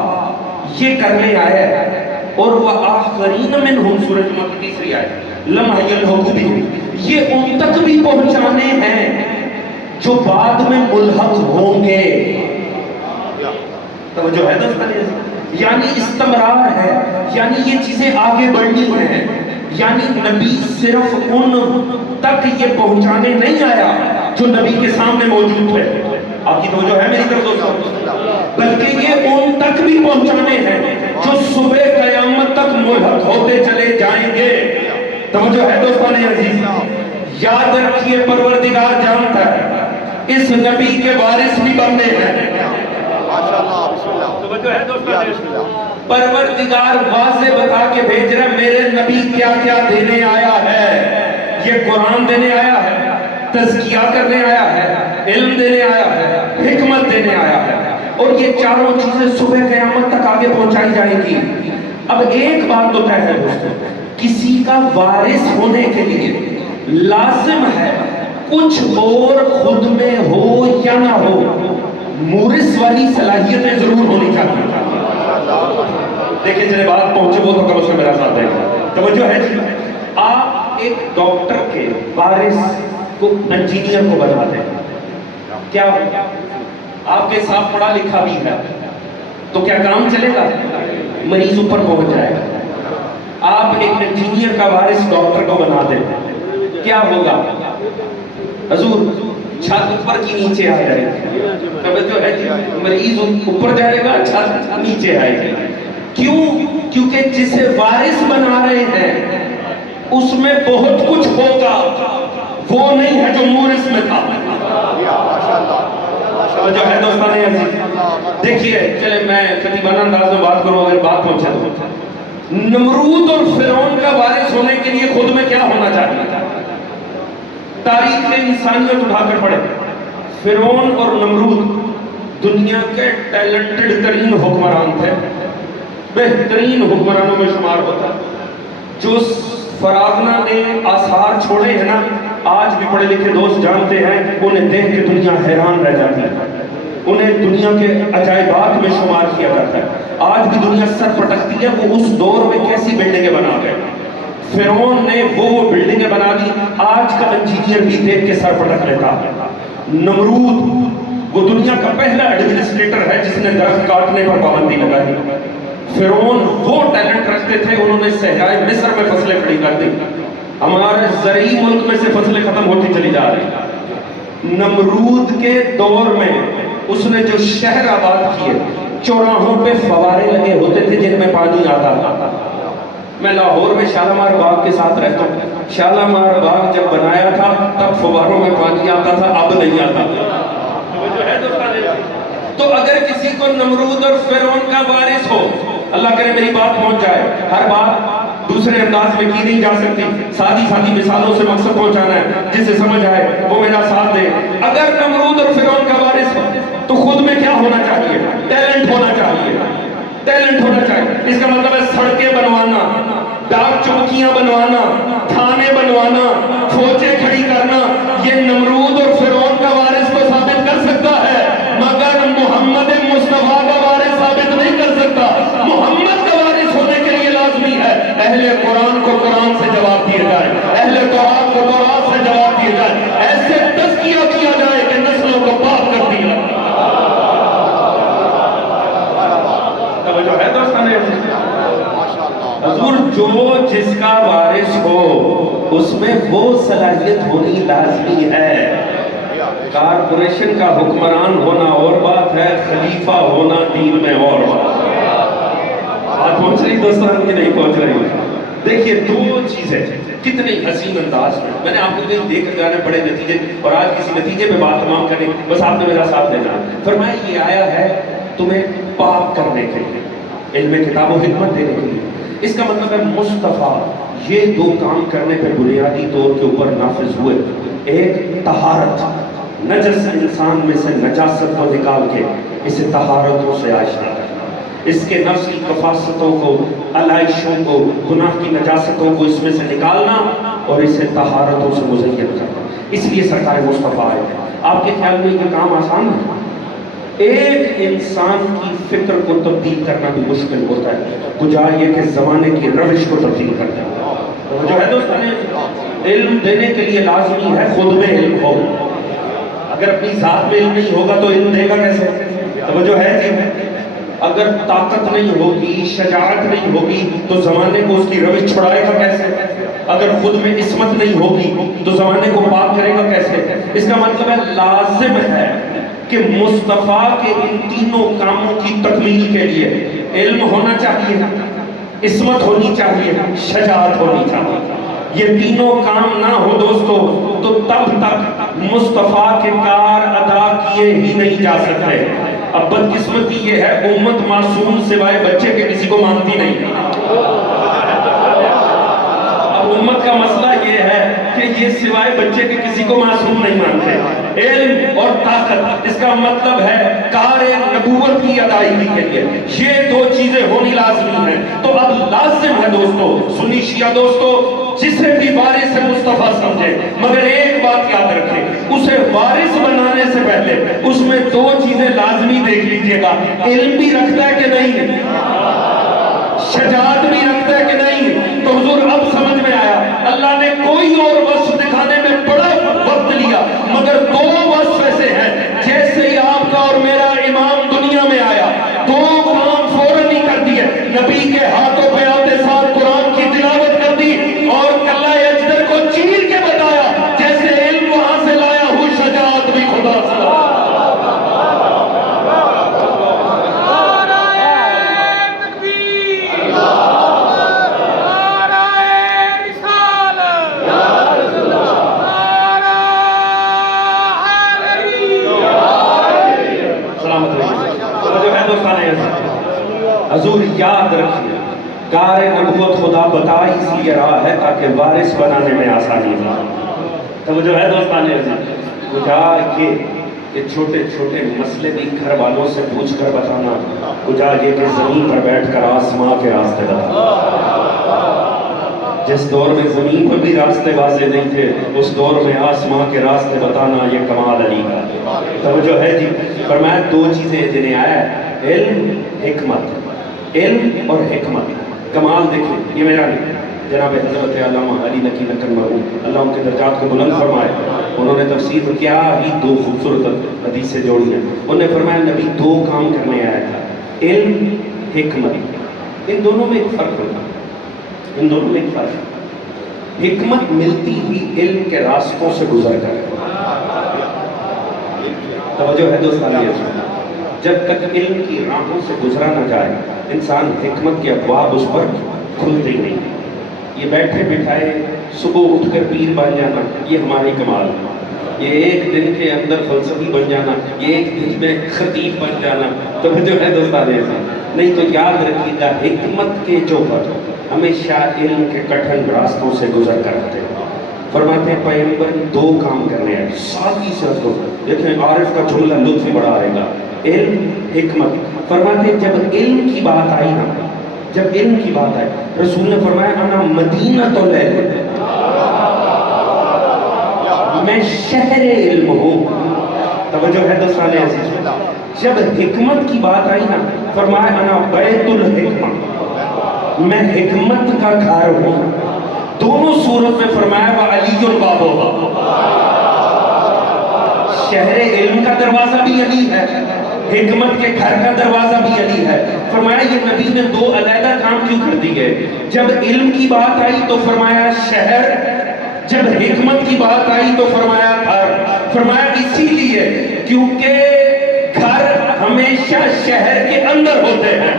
یہ کرنے آیا ہے. اور وآخرین منہم سورۃ نمل کی تیسری آیت لما یلحقوا بہم، یہ ان تک بھی پہنچانے ہیں جو بعد میں ملحق ہوں گے. توجہ ہے دوستان، یعنی استمرار ہے، یعنی یہ چیزیں آگے بڑھنی ہیں. یعنی نبی صرف ان تک یہ پہنچانے نہیں آیا جو نبی کے سامنے موجود ہے. آپ کی توجہ ہے میری طرف دوستوں؟ بلکہ یہ ان تک بھی پہنچانے ہیں جو صبح قیامت تک ملحق ہوتے چلے جائیں گے. توجہ ہے دوستان عزیز. یاد رکھیے پروردگار جانتا ہے اس نبی کے وارث بھی بننے ہیں. توجہ ہے دوستان. پروردگار واضح بتا کے بھیج رہا ہے میرے نبی کیا کیا دینے آیا ہے. یہ قرآن دینے آیا ہے، تزکیہ کرنے آیا ہے، علم دینے آیا ہے، حکمت دینے آیا ہے. اور یہ چاروں چیزیں صبح قیامت تک آگے پہنچائی جائیں گی. اب ایک بات تو طے ہے دوستوں، کسی کا وارث ہونے کے لیے لازم ہے کچھ اور خود میں ہو یا نہ ہو، مورث والی صلاحیتیں ضرور ہونی چاہیے. دیکھیں جنہیں بات پہنچے وہ تو کم اس کا میرا ساتھ دیں. توجہ ہے جی. آپ ایک ڈاکٹر کے وارث کو انجینئر کو بنا دیں، کیا آپ کے ساتھ پڑھا لکھا بھی ہے تو کیا کام چلے گا؟ مریض اوپر پہنچ جائے گا. آپ ایک انجینئر کا وارث ڈاکٹر کو بنا دیں، کیا ہوگا؟ حضور چھت اوپر کی نیچے آ جائے گی. توجہ ہے جی. مریض اوپر جائے گا، چھت نیچے آئے گی. کیوں؟ کیونکہ جسے وارث بنا رہے ہیں اس میں بہت کچھ ہوگا، وہ نہیں ہے جو مورث میں تھا. جو ہے دوستان عزیز دیکھیے، چلے میں خطیبانہ انداز میں بات کروں اگر بات پہنچے تو. نمرود اور فرعون کا وارث ہونے کے لیے خود میں کیا ہونا چاہیے؟ تاریخ انسانیت اٹھا کر پڑھے، فرعون اور نمرود دنیا کے ٹیلنٹڈ ترین حکمران تھے، بہترین حکمرانوں میں شمار ہوتا ہے۔ جو فراعنہ نے آثار چھوڑے ہیں نا، آج بھی پڑھے لکھے دوست جانتے ہیں، انہیں دیکھ کے دنیا حیران رہ جاتی ہے، انہیں دنیا کے عجائبات میں شمار کیا جاتا ہے۔ آج بھی دنیا سر پٹکتی ہے وہ اس دور میں کیسی بلڈنگیں بنا گئے۔ فرعون نے وہ بلڈنگیں بنا دی، آج کا انجینئر بھی دیکھ کے سر پٹک لیتا۔ نمرود وہ دنیا کا پہلا ایڈمنسٹریٹر ہے جس نے درخت کاٹنے پر پابندی لگائی۔ فرعون وہ ٹیلنٹ رکھتے تھے، انہوں نے صحرائے مصر میں فصلیں کھڑی کر دی، ہمارے زرعی ملک میں سے فصلیں ختم ہوتی چلی جا رہی۔ نمرود کے دور میں اس نے جو شہر آباد کیے، چوراہوں پہ فوارے لگے ہوتے تھے جن میں پانی آتا تھا۔ میں لاہور میں شالامار باغ کے ساتھ رہتا ہوں، شالامار باغ جب بنایا تھا تب فواروں میں پانی آتا تھا، اب نہیں آتا۔ تو اگر کسی کو نمرود اور فرعون کا وارث ہو، اللہ کرے میری بات پہنچ جائے، ہر بات دوسرے انداز میں کی نہیں جا سکتی، سادی مثالوں سے مقصد پہنچانا ہے، جسے سمجھ آئے وہ میرا ساتھ دے۔ اگر نمرود اور فرعون کا وارث ہو تو خود میں کیا ہونا چاہیے؟ ٹیلنٹ ہونا چاہیے، ٹیلنٹ ہونا چاہیے۔ اس کا مطلب ہے سڑکیں بنوانا، ڈاک چوکیاں بنوانا، تھانے بنوانا، فوجیں کھڑی کرنا، یہ نمرود اور فرعون کا وارث کو ثابت کر سکتا ہے، مگر محمد مصطفیٰ کا وارث ثابت نہیں کر سکتا۔ محمد کا وارث ہونے کے لیے لازمی ہے اہل قرآن کو قرآن سے جواب دیا جائے، اہل تورات کو تورات سے جواب دیا جائے، ایسے تزکیہ کیا جائے کہ نسلوں کو پاک کر دیا۔ توجہ ہے دوستان؟ حضور جو جس کا وارث ہو اس میں وہ صلاحیت ہونی لازمی ہے۔ کارپوریشن کا حکمران ہونا اور بات ہے، خلیفہ ہونا دین میں اور بات۔ بات پہنچ رہی دوستان کی نہیں پہنچ رہی؟ دیکھیے دو چیزیں کتنے حسین انداز میں نے آپ کو دیکھ کر جانے بڑے نتیجے، اور آج کسی نتیجے پہ بات تمام کریں، بس آپ نے میرا ساتھ دینا۔ فرمایا یہ آیا ہے تمہیں پاک کرنے کے لیے، علم کتاب و حکمت دینے کے لیے۔ اس کا مطلب ہے مصطفیٰ یہ دو کام کرنے پر بنیادی طور کے اوپر نافذ ہوئے۔ ایک طہارت، نجس انسان میں سے نجاست کو نکال کے اسے طہارتوں سے آشنا کرنا، اس کے نفس کی کفاستوں کو، علائشوں کو، گناہ کی نجاستوں کو اس میں سے نکالنا اور اسے طہارتوں سے مزین کرنا۔ اس لیے سرکار مصطفیٰ آئے ہیں۔ آپ کے خیال میں یہ کام آسان ہے؟ ایک انسان کی فکر کو تبدیل کرنا بھی مشکل ہوتا ہے، بجائے یہ کہ زمانے کی روش کو تبدیل کرنا۔ جو ہے دوستانے، علم دینے کے لیے لازمی ہے خود میں علم ہو۔ اگر اپنی ذات میں علم نہیں ہوگا تو علم دے گا کیسے؟ توجہ ہے جی؟ اگر طاقت نہیں ہوگی، شجاعت نہیں ہوگی تو زمانے کو اس کی روش چھڑائے گا کیسے؟ اگر خود میں عصمت نہیں ہوگی تو زمانے کو پاک کرے گا کیسے؟ اس کا مطلب ہے لازم ہے کہ مصطفیٰ کے ان تینوں کاموں کی تکمیل کے لیے علم ہونا چاہیے، عصمت ہونی چاہیے، شجاعت ہونی چاہیے۔ یہ تینوں کام نہ ہو دوستو تو تب تک مصطفیٰ کے کار ادا کیے ہی نہیں جا سکتے۔ اب بدقسمتی یہ ہے امت معصوم سوائے بچے کے کسی کو مانتی نہیں۔ اب امت کا مسئلہ یہ ہے کہ یہ سوائے بچے کے کسی کو معصوم نہیں مانتے۔ علم اور طاقت، اس کا مطلب ہے کار نبوت کی ادائیگی کے لیے یہ دو چیزیں ہونی لازمی ہیں۔ تو اب لازم ہے دوستو، سنی شیعہ دوستو، جسے بھی وارث مصطفیٰ سمجھے، مگر ایک بات یاد رکھیں، اسے وارث بنانے سے پہلے اس میں دو چیزیں لازمی دیکھ لیجئے گا، علم بھی رکھتا ہے کہ نہیں، شجاعت بھی رکھتا ہے کہ نہیں۔ تو حضور اب سمجھ میں آیا، اللہ نے کوئی اور وصف دکھانے میں بڑا وقت لیا، مگر دو وصف ایسے ہیں جیسے ہی آپ کا اور میرا امام دنیا میں آیا دو کام فوراً ہی کر دیے، نبی کے ہاتھوں پہ آتے ساتھ قرآن کی تلاوت کر دی اور کلہ اجدر کو چیر کے بتایا، جیسے علم وہاں سے لایا ہوں شجاعت بھی خدا سے۔ حضور یاد رکھیے، کار نبوت خدا بتا اس لیے رہا ہے تاکہ وارث بنانے میں آسانی ہو۔ توجہ ہے دوستان عزیز؟ کجا یہ چھوٹے چھوٹے مسئلے بھی گھر والوں سے پوچھ کر بتانا، کجا یہ کہ زمین پر بیٹھ کر آسماں کے راستے بتانا۔ جس دور میں زمین پر بھی راستے واضح نہیں تھے، اس دور میں آسماں کے راستے بتانا یہ کمال علی کا۔ توجہ ہے جی؟ فرمایا دو چیزیں جنہیں آیا ہے، علم حکمت، علم اور حکمت۔ کمال دیکھیں، یہ میرا نہیں، جناب حضرت علامہ علی نقی نکن مرحوم اللہ ان کے درجات کو بلند فرمائے، انہوں نے تفسیر میں کیا ہی دو خوبصورت حدیثیں جوڑی ہیں۔ انہوں نے فرمایا نبی دو کام کرنے آیا تھا، علم حکمت، ان دونوں میں ایک فرق ہوتا ہے، ان دونوں میں ایک فرق ہے۔ حکمت ملتی ہی علم کے راستوں سے گزر کر، توجہ ہے دوستان، جب تک علم کی راہوں سے گزرا نہ جائے انسان حکمت کے ابواب اس پر کھلتے ہی نہیں۔ یہ بیٹھے بٹھائے صبح اٹھ کر پیر بن جانا یہ ہماری کمال ہے، یہ ایک دن کے اندر فلسفی بن جانا، یہ ایک دن میں خطیب بن جانا، توجہ ہے دوستان نہیں تو یاد رکھیے گا حکمت کے جوہر ہمیشہ علم کے کٹھن راستوں سے گزر کر آتے ہیں۔ فرماتے ہیں پیغمبر دو کام کرنے ہیں، سادگی سے اس کو دیکھیں، عارف کا جملہ لطف بڑا آئے گا، علم حکمت۔ فرماتے ہیں جب علم کی بات آئی نا، جب علم کی بات آئی، رسول نے فرمایا انا مدینہ تو لے لے، میں شہر علم ہوں۔ توجہ ہے دوستان عزیز؟ جب حکمت کی بات آئی نا فرمایا انا بیت الحکمہ، میں حکمت کا گھر ہوں۔ دونوں صورت میں فرمایا وعلی الباب، شہر علم کا دروازہ بھی علی ہے، حکمت کے گھر کا دروازہ بھی علی ہے۔ فرمایا یہ نبی نے دو علیحدہ کام کیوں کر دیے؟ جب علم کی بات آئی تو فرمایا شہر، جب حکمت کی بات آئی تو فرمایا گھر۔ فرمایا اسی لیے کیونکہ گھر ہمیشہ شہر کے اندر ہوتے ہیں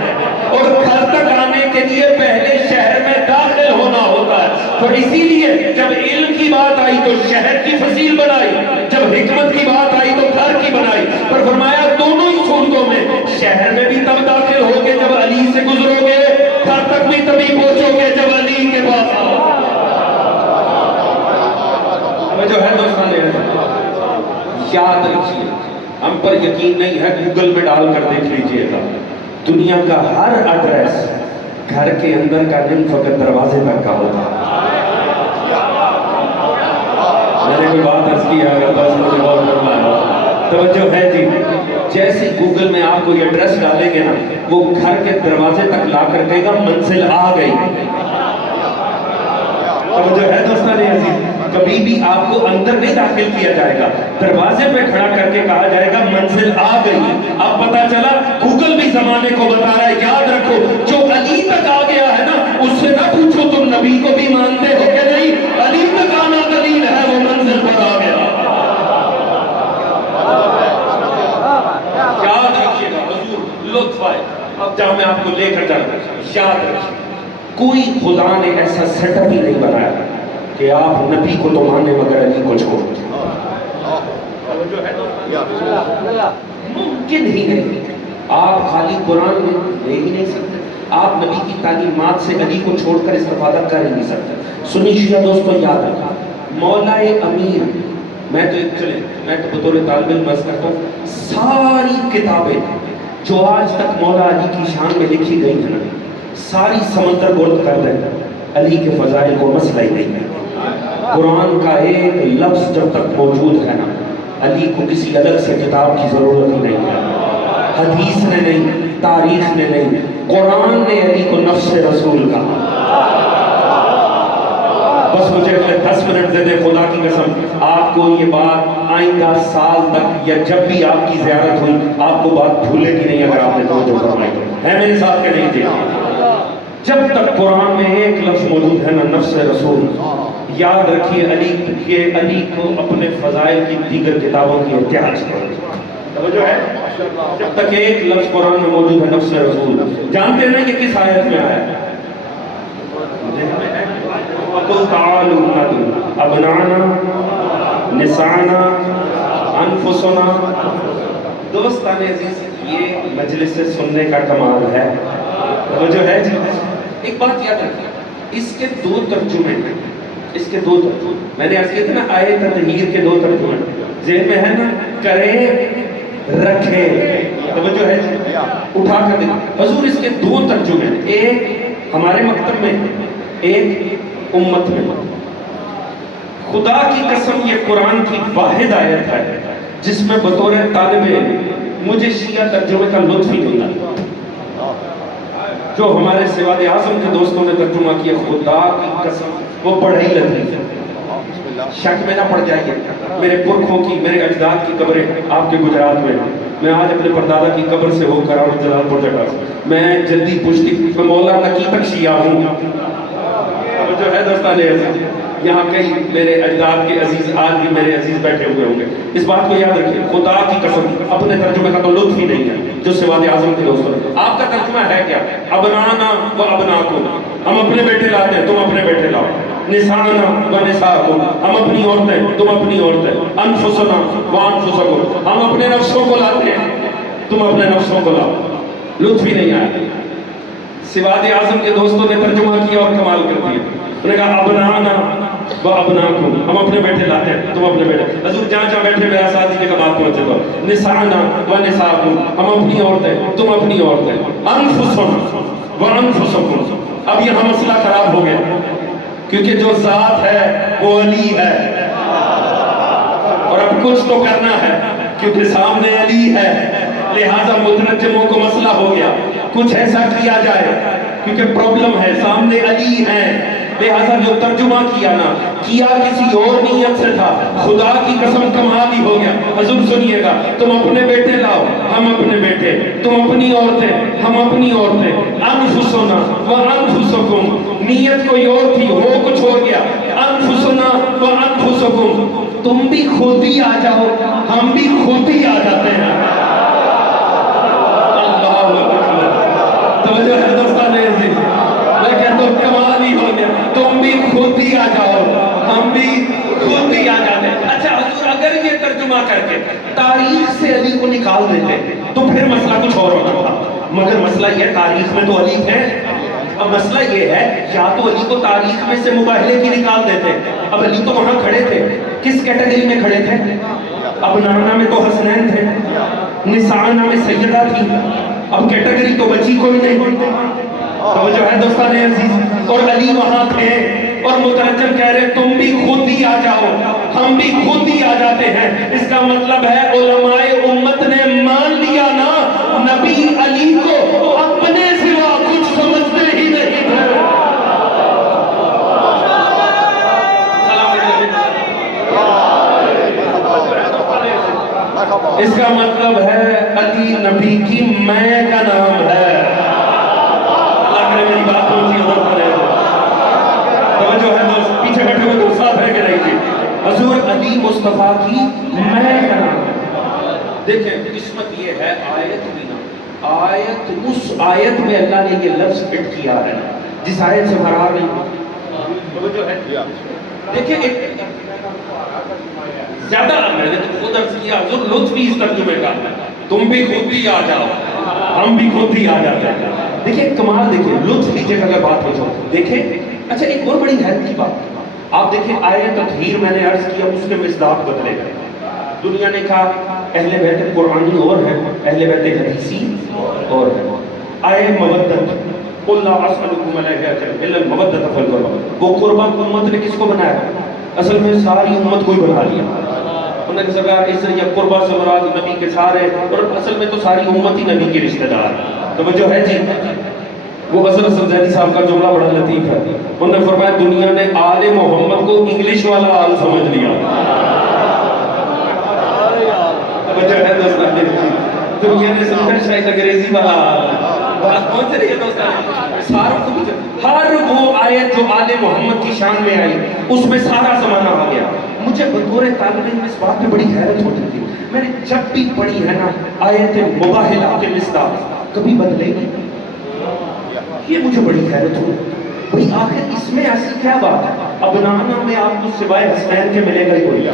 اور گھر تک آنے کے لیے پہلے شہر میں داخل ہونا ہوتا ہے، تو اسی لیے جب علم کی بات آئی تو شہر کی فصیل بنائی، جب حکمت کی بات آئی تو گھر کی بنائی۔ پر فرمایا دونوں ہی صورتوں میں شہر میں بھی تب داخل ہوگے جب علی سے گزرو گے، گھر تک بھی تبھی پہنچو گے جب علی کے پاس آؤ۔ جو ہے دوستان یاد رکھیے، ہم پر یقین نہیں ہے گوگل میں ڈال کر دیکھ لیجئے گا، دنیا کا ہر ایڈریس گھر کے اندر کا نہیں فقط دروازے تک کا ہوتا ہے۔ میں نے کوئی بات عرض کی ہے، بس مجھے غور کرنا ہے، توجہ ہے جی؟ جیسے گوگل میں آپ کو یہ ایڈریس ڈالیں گے نا، وہ گھر کے دروازے تک لا کر کہے گا منزل آ گئی۔ توجہ ہے دوستان عزیز؟ کبھی بھی آپ کو اندر نہیں داخل کیا جائے گا، دروازے پہ کھڑا کر کے کہا جائے گا منزل آ گئی۔ اب پتا چلا گوگل بھی زمانے کو بتا رہا ہے، یاد رکھو جو علی تک آ گیا ہے نا اس سے نہ پوچھو تم نبی کو بھی مانتے ہو کہ نہیں، علی تک آنا دلیل ہے، وہ منزل پر آ گیا۔ یاد رکھیے گا، حضور لطف آئے، اب جہاں میں آپ کو لے کر جانا، یاد رکھیے کوئی خدا نے ایسا سیٹ اپ ہی نہیں بنایا کہ آپ نبی کو تو مانے مگر علی کو چھوڑ، ممکن ہی نہیں۔ آپ خالی قرآن میں لے ہی نہیں سکتے، آپ نبی کی تعلیمات سے علی کو چھوڑ کر استفادہ کر ہی نہیں سکتے۔ سنی شیعہ دوستو یاد رکھا، مولا امیر، میں تو بطور طالب علم عرض کرتا ہوں، ساری کتابیں جو آج تک مولا علی کی شان میں لکھی گئی ہیں نا، ساری سمندر گرد کر دیں، علی کے فضائل کو مسئلہ ہی نہیں ہے۔ قرآن کا ایک لفظ جب تک موجود ہے نا، علی کو کسی الگ سے کتاب کی ضرورت ہی نہیں ہے، حدیث نے نہیں، تاریخ نے نہیں، قرآن نے علی کو نفس رسول کہا۔ بس مجھے اپنے 10 منٹ دے دے، خدا کی قسم آپ کو یہ بات آئندہ سال تک یا جب بھی آپ کی زیارت ہوئی آپ کو بات بھولے گی نہیں اگر آپ نے توجہ فرمائی تو، ہے میرے ساتھ کہ نہیں جی؟ جب تک قرآن میں ایک لفظ موجود ہے نا نفس رسول، یاد رکھیے علی کو اپنے فضائل کی دیگر کتابوں کی احتیاج کرو، توجہ ہے؟ جب تک ایک لفظ قرآن میں موجود ہے نفس رسول، جانتے ہیں نا یہ کس آیت میں آیا ہے؟ قُلْ تَعَالُوا نَدْعُ أَبْنَاءَنَا نِسَاءَنَا أَنفُسَنَا۔ دوستان عزیز یہ مجلس سے سننے کا کمال ہے، توجہ ہے جی؟ ایک بات یاد رکھیں، اس کے دو ترجمے ہیں، اس کے دو ترجمے میں نے عرض کیا تھا نا، آئے تطہیر کے دو ترجمے ذہن میں ہے نا، کرے رکھے، توجہ ہے جی، اٹھا کر دیں حضور اس کے دو ترجمے، ایک ہمارے مکتب میں، ایک امت میں۔ خدا کی قسم یہ قرآن کی واحد آیت ہے جس میں بطور طالب علم مجھے شیعہ ترجمے کا لطف ہی نہیں آتا۔ جو ہمارے سواد اعظم کے دوستوں نے ترجمہ کیا، خدا کی قسم وہ بڑا ہی لطیف ہے۔ شک میں نہ پڑ جائیے، میرے پرکھوں کی، میرے اجداد کی قبریں آپ کے گجرات میں، میں آج اپنے پردادا کی قبر سے ہو کر اور جلال پور جگہ سے، میں جدی پشتی میں مولا نقی تک شیعہ ہوں۔ جو ہے دوستان عزیز، یہاں کئی میرے اجداد کے عزیز آج بھی میرے عزیز بیٹھے ہوئے ہوں گے، اس بات کو یاد رکھیں، خدا کی قسم اپنے ترجمے کا تو لطف ہی نہیں ہے جو سواد اعظم کے دوستوں نے۔ آپ کا ترجمہ ہے کیا؟ ابنانا و ابناکم، ہم اپنے بیٹے لاتے ہیں، تم اپنے بیٹے لاؤ۔ نسانا و نساکم، ہم اپنی عورتیں، تم اپنی عورتیں۔ انفسنا و انفسکم، ہم اپنے نفسوں کو لاتے ہیں، تم اپنے نفسوں کو لاؤ۔ لطف ہی نہیں آیا۔ سواد اعظم کے دوستوں نے ترجمہ کیا اور کمال کر دیا، انہوں نے کہا ابنانا و ابناکم، ہم اپنے بیٹے لاتے ہیں، تم اپنے بیٹے۔ حضور جہاں جہاں بیٹھے میرا ساتھ دیجیے گا بات پہنچے گا۔ نسانا و نساکم، ہم اپنی عورتیں، تم اپنی عورتیں۔ انفسنا و انفسکم، اب یہاں مسئلہ خراب ہو گیا کیونکہ جو ذات ہے وہ علی ہے، اور اب کچھ تو کرنا ہے کیونکہ سامنے علی ہے، لہذا مترجموں کو مسئلہ ہو گیا، کچھ ایسا کیا جائے کیونکہ پرابلم ہے، سامنے علی ہے، لہذا جو ترجمہ کیا نا، کیا کسی اور نیت سے تھا، خدا کی قسم کمال ہی ہو گیا۔ حضور سنیے گا، تم اپنے بیٹے لاؤ، ہم اپنے بیٹے، تم اپنی عورتیں، ہم اپنی عورتیں۔ انفسنا و انفسکم، نیت کوئی اور تھی، ہو کچھ ہو گیا۔ انفسنا و انفسکم، تم بھی خود ہی آ جاؤ، ہم بھی خود ہی آ جاتے ہیں۔ اللہ اکبر، توجہ ہے دوستان عزیز، میں کہتا ہوں کمال ہی ہو گیا، تم بھی خود ہی آ جاؤ، ہم بھی خود ہی آ جاتے ہیں۔ اچھا حضور اگر یہ ترجمہ کر کے تاریخ سے علی کو نکال دیتے تو پھر مسئلہ کچھ اور ہونا تھا، مگر مسئلہ یہ تاریخ میں تو علی تھے۔ اب مسئلہ یہ ہے، یا تو علی کو تاریخ میں سے مباہلے کی نکال دیتے، اب علی تو وہاں کھڑے تھے، کس کیٹیگری میں کھڑے تھے؟ ابنانا میں تو حسنین تھے، نسانا میں سیدہ تھی، اب کیٹیگری تو بچی کوئی نہیں۔ توجہ ہے دوستان عزیز، اور علی وہاں تھے اور مترجم کہہ رہے تم بھی خود ہی آ جاؤ، ہم بھی خود ہی آ جاتے ہیں۔ اس کا مطلب ہے علماء امت نے مان لیا نا، نبی علی کو اپنے سوا کچھ سمجھتے ہی نہیں تھے۔ اس کا مطلب ہے علی نبی کی میں کا نام ہے۔ اللہ کرے میری بات پہنچی ادھر کرے، توجہ ہے دوست، پیچھے بیٹھے ہوئے دوست ساتھ ہے کہ نہیں جی؟ حضور علی مصطفیٰ کی میں کا نام ہے۔ دیکھیں قسمت یہ ہے، آیت بھی نا، آیت اس آیت میں اللہ نے یہ لفظ فٹ کیا ہے جس آیت سے فرار نہیں۔ توجہ ہے، دیکھیں ایک زیادہ میں نے تو خود عرض کیا حضور لطف بھی اس ترجمے کا، تم بھی خود ہی آ جاؤ، ہم بھی خود ہی آ جاتے ہیں۔ دیکھیں کمال، دیکھیں لطف لیجیے اگر بات ہو جاؤ۔ دیکھیں اچھا ایک اور بڑی حیرت کی بات، آپ دیکھیں آیت تطہیر میں نے عرض کیا اس کے مصداق بدلے گئے۔ دنیا نے کہا اہل بیت قرآنی اور ہے، اہل بیت حدیثی اور ہے۔ آئے مودت، قل لا اسألکم علیہ اجرا الا المودۃ فی القربى، وہ قربہ امت نے کس کو بنایا؟ اصل میں ساری امت کو ہی بنا لیا۔ انہوں نے کہا اس یا قربہ سے مراد نبی کے سارے، اور اصل میں تو ساری امت ہی نبی کی رشتہ دار۔ توجہ ہے جی؟ وہ حضرت زیدی صاحب کا جملہ بڑا لطیف ہے، انہوں نے فرمایا دنیا نے آل محمد کو انگلش والا آل سمجھ لیا۔ توجہ ہے دوستان، دنیا نے سمجھا شاید انگریزی والا آل، بات پہنچ رہی ہے دوستان؟ ساروں کو ہر وہ آیت جو آل محمد کی شان میں آئی اس میں سارا زمانہ آ گیا۔ مجھے بطور طالب علم اس بات میں بڑی حیرت ہوتی تھی، میں نے جب بھی پڑھی ہے نا آیت مباہلہ کے مصداق کبھی بدلے گی، یہ مجھے بڑی حیرت ہوئی بھئی آخر اس میں ایسی کیا بات ہے؟ ابنانا میں آپ کو سوائے حسنین کے ملے گا ہی کوئی،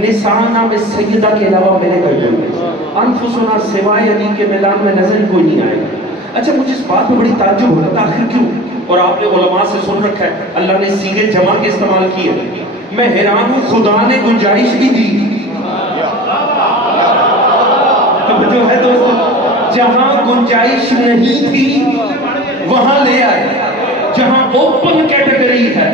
نسانا میں سیدہ کے علاوہ ملے گا ہی کوئی، انفسنا سوائے علی کے میدان میں نظر کوئی نہیں آئے گا۔ اچھا مجھے اس بات میں بڑی تعجب ہوتا تھا آخر کیوں؟ اور آپ نے علماء سے سن رکھا ہے اللہ نے سیغے جمع کے استعمال کیے. میں حیران ہوں خدا نے گنجائش بھی دی جو ہے دوستو, جہاں گنجائش نہیں تھی وہاں لے آئے. جہاں اوپن کیٹیگری ہے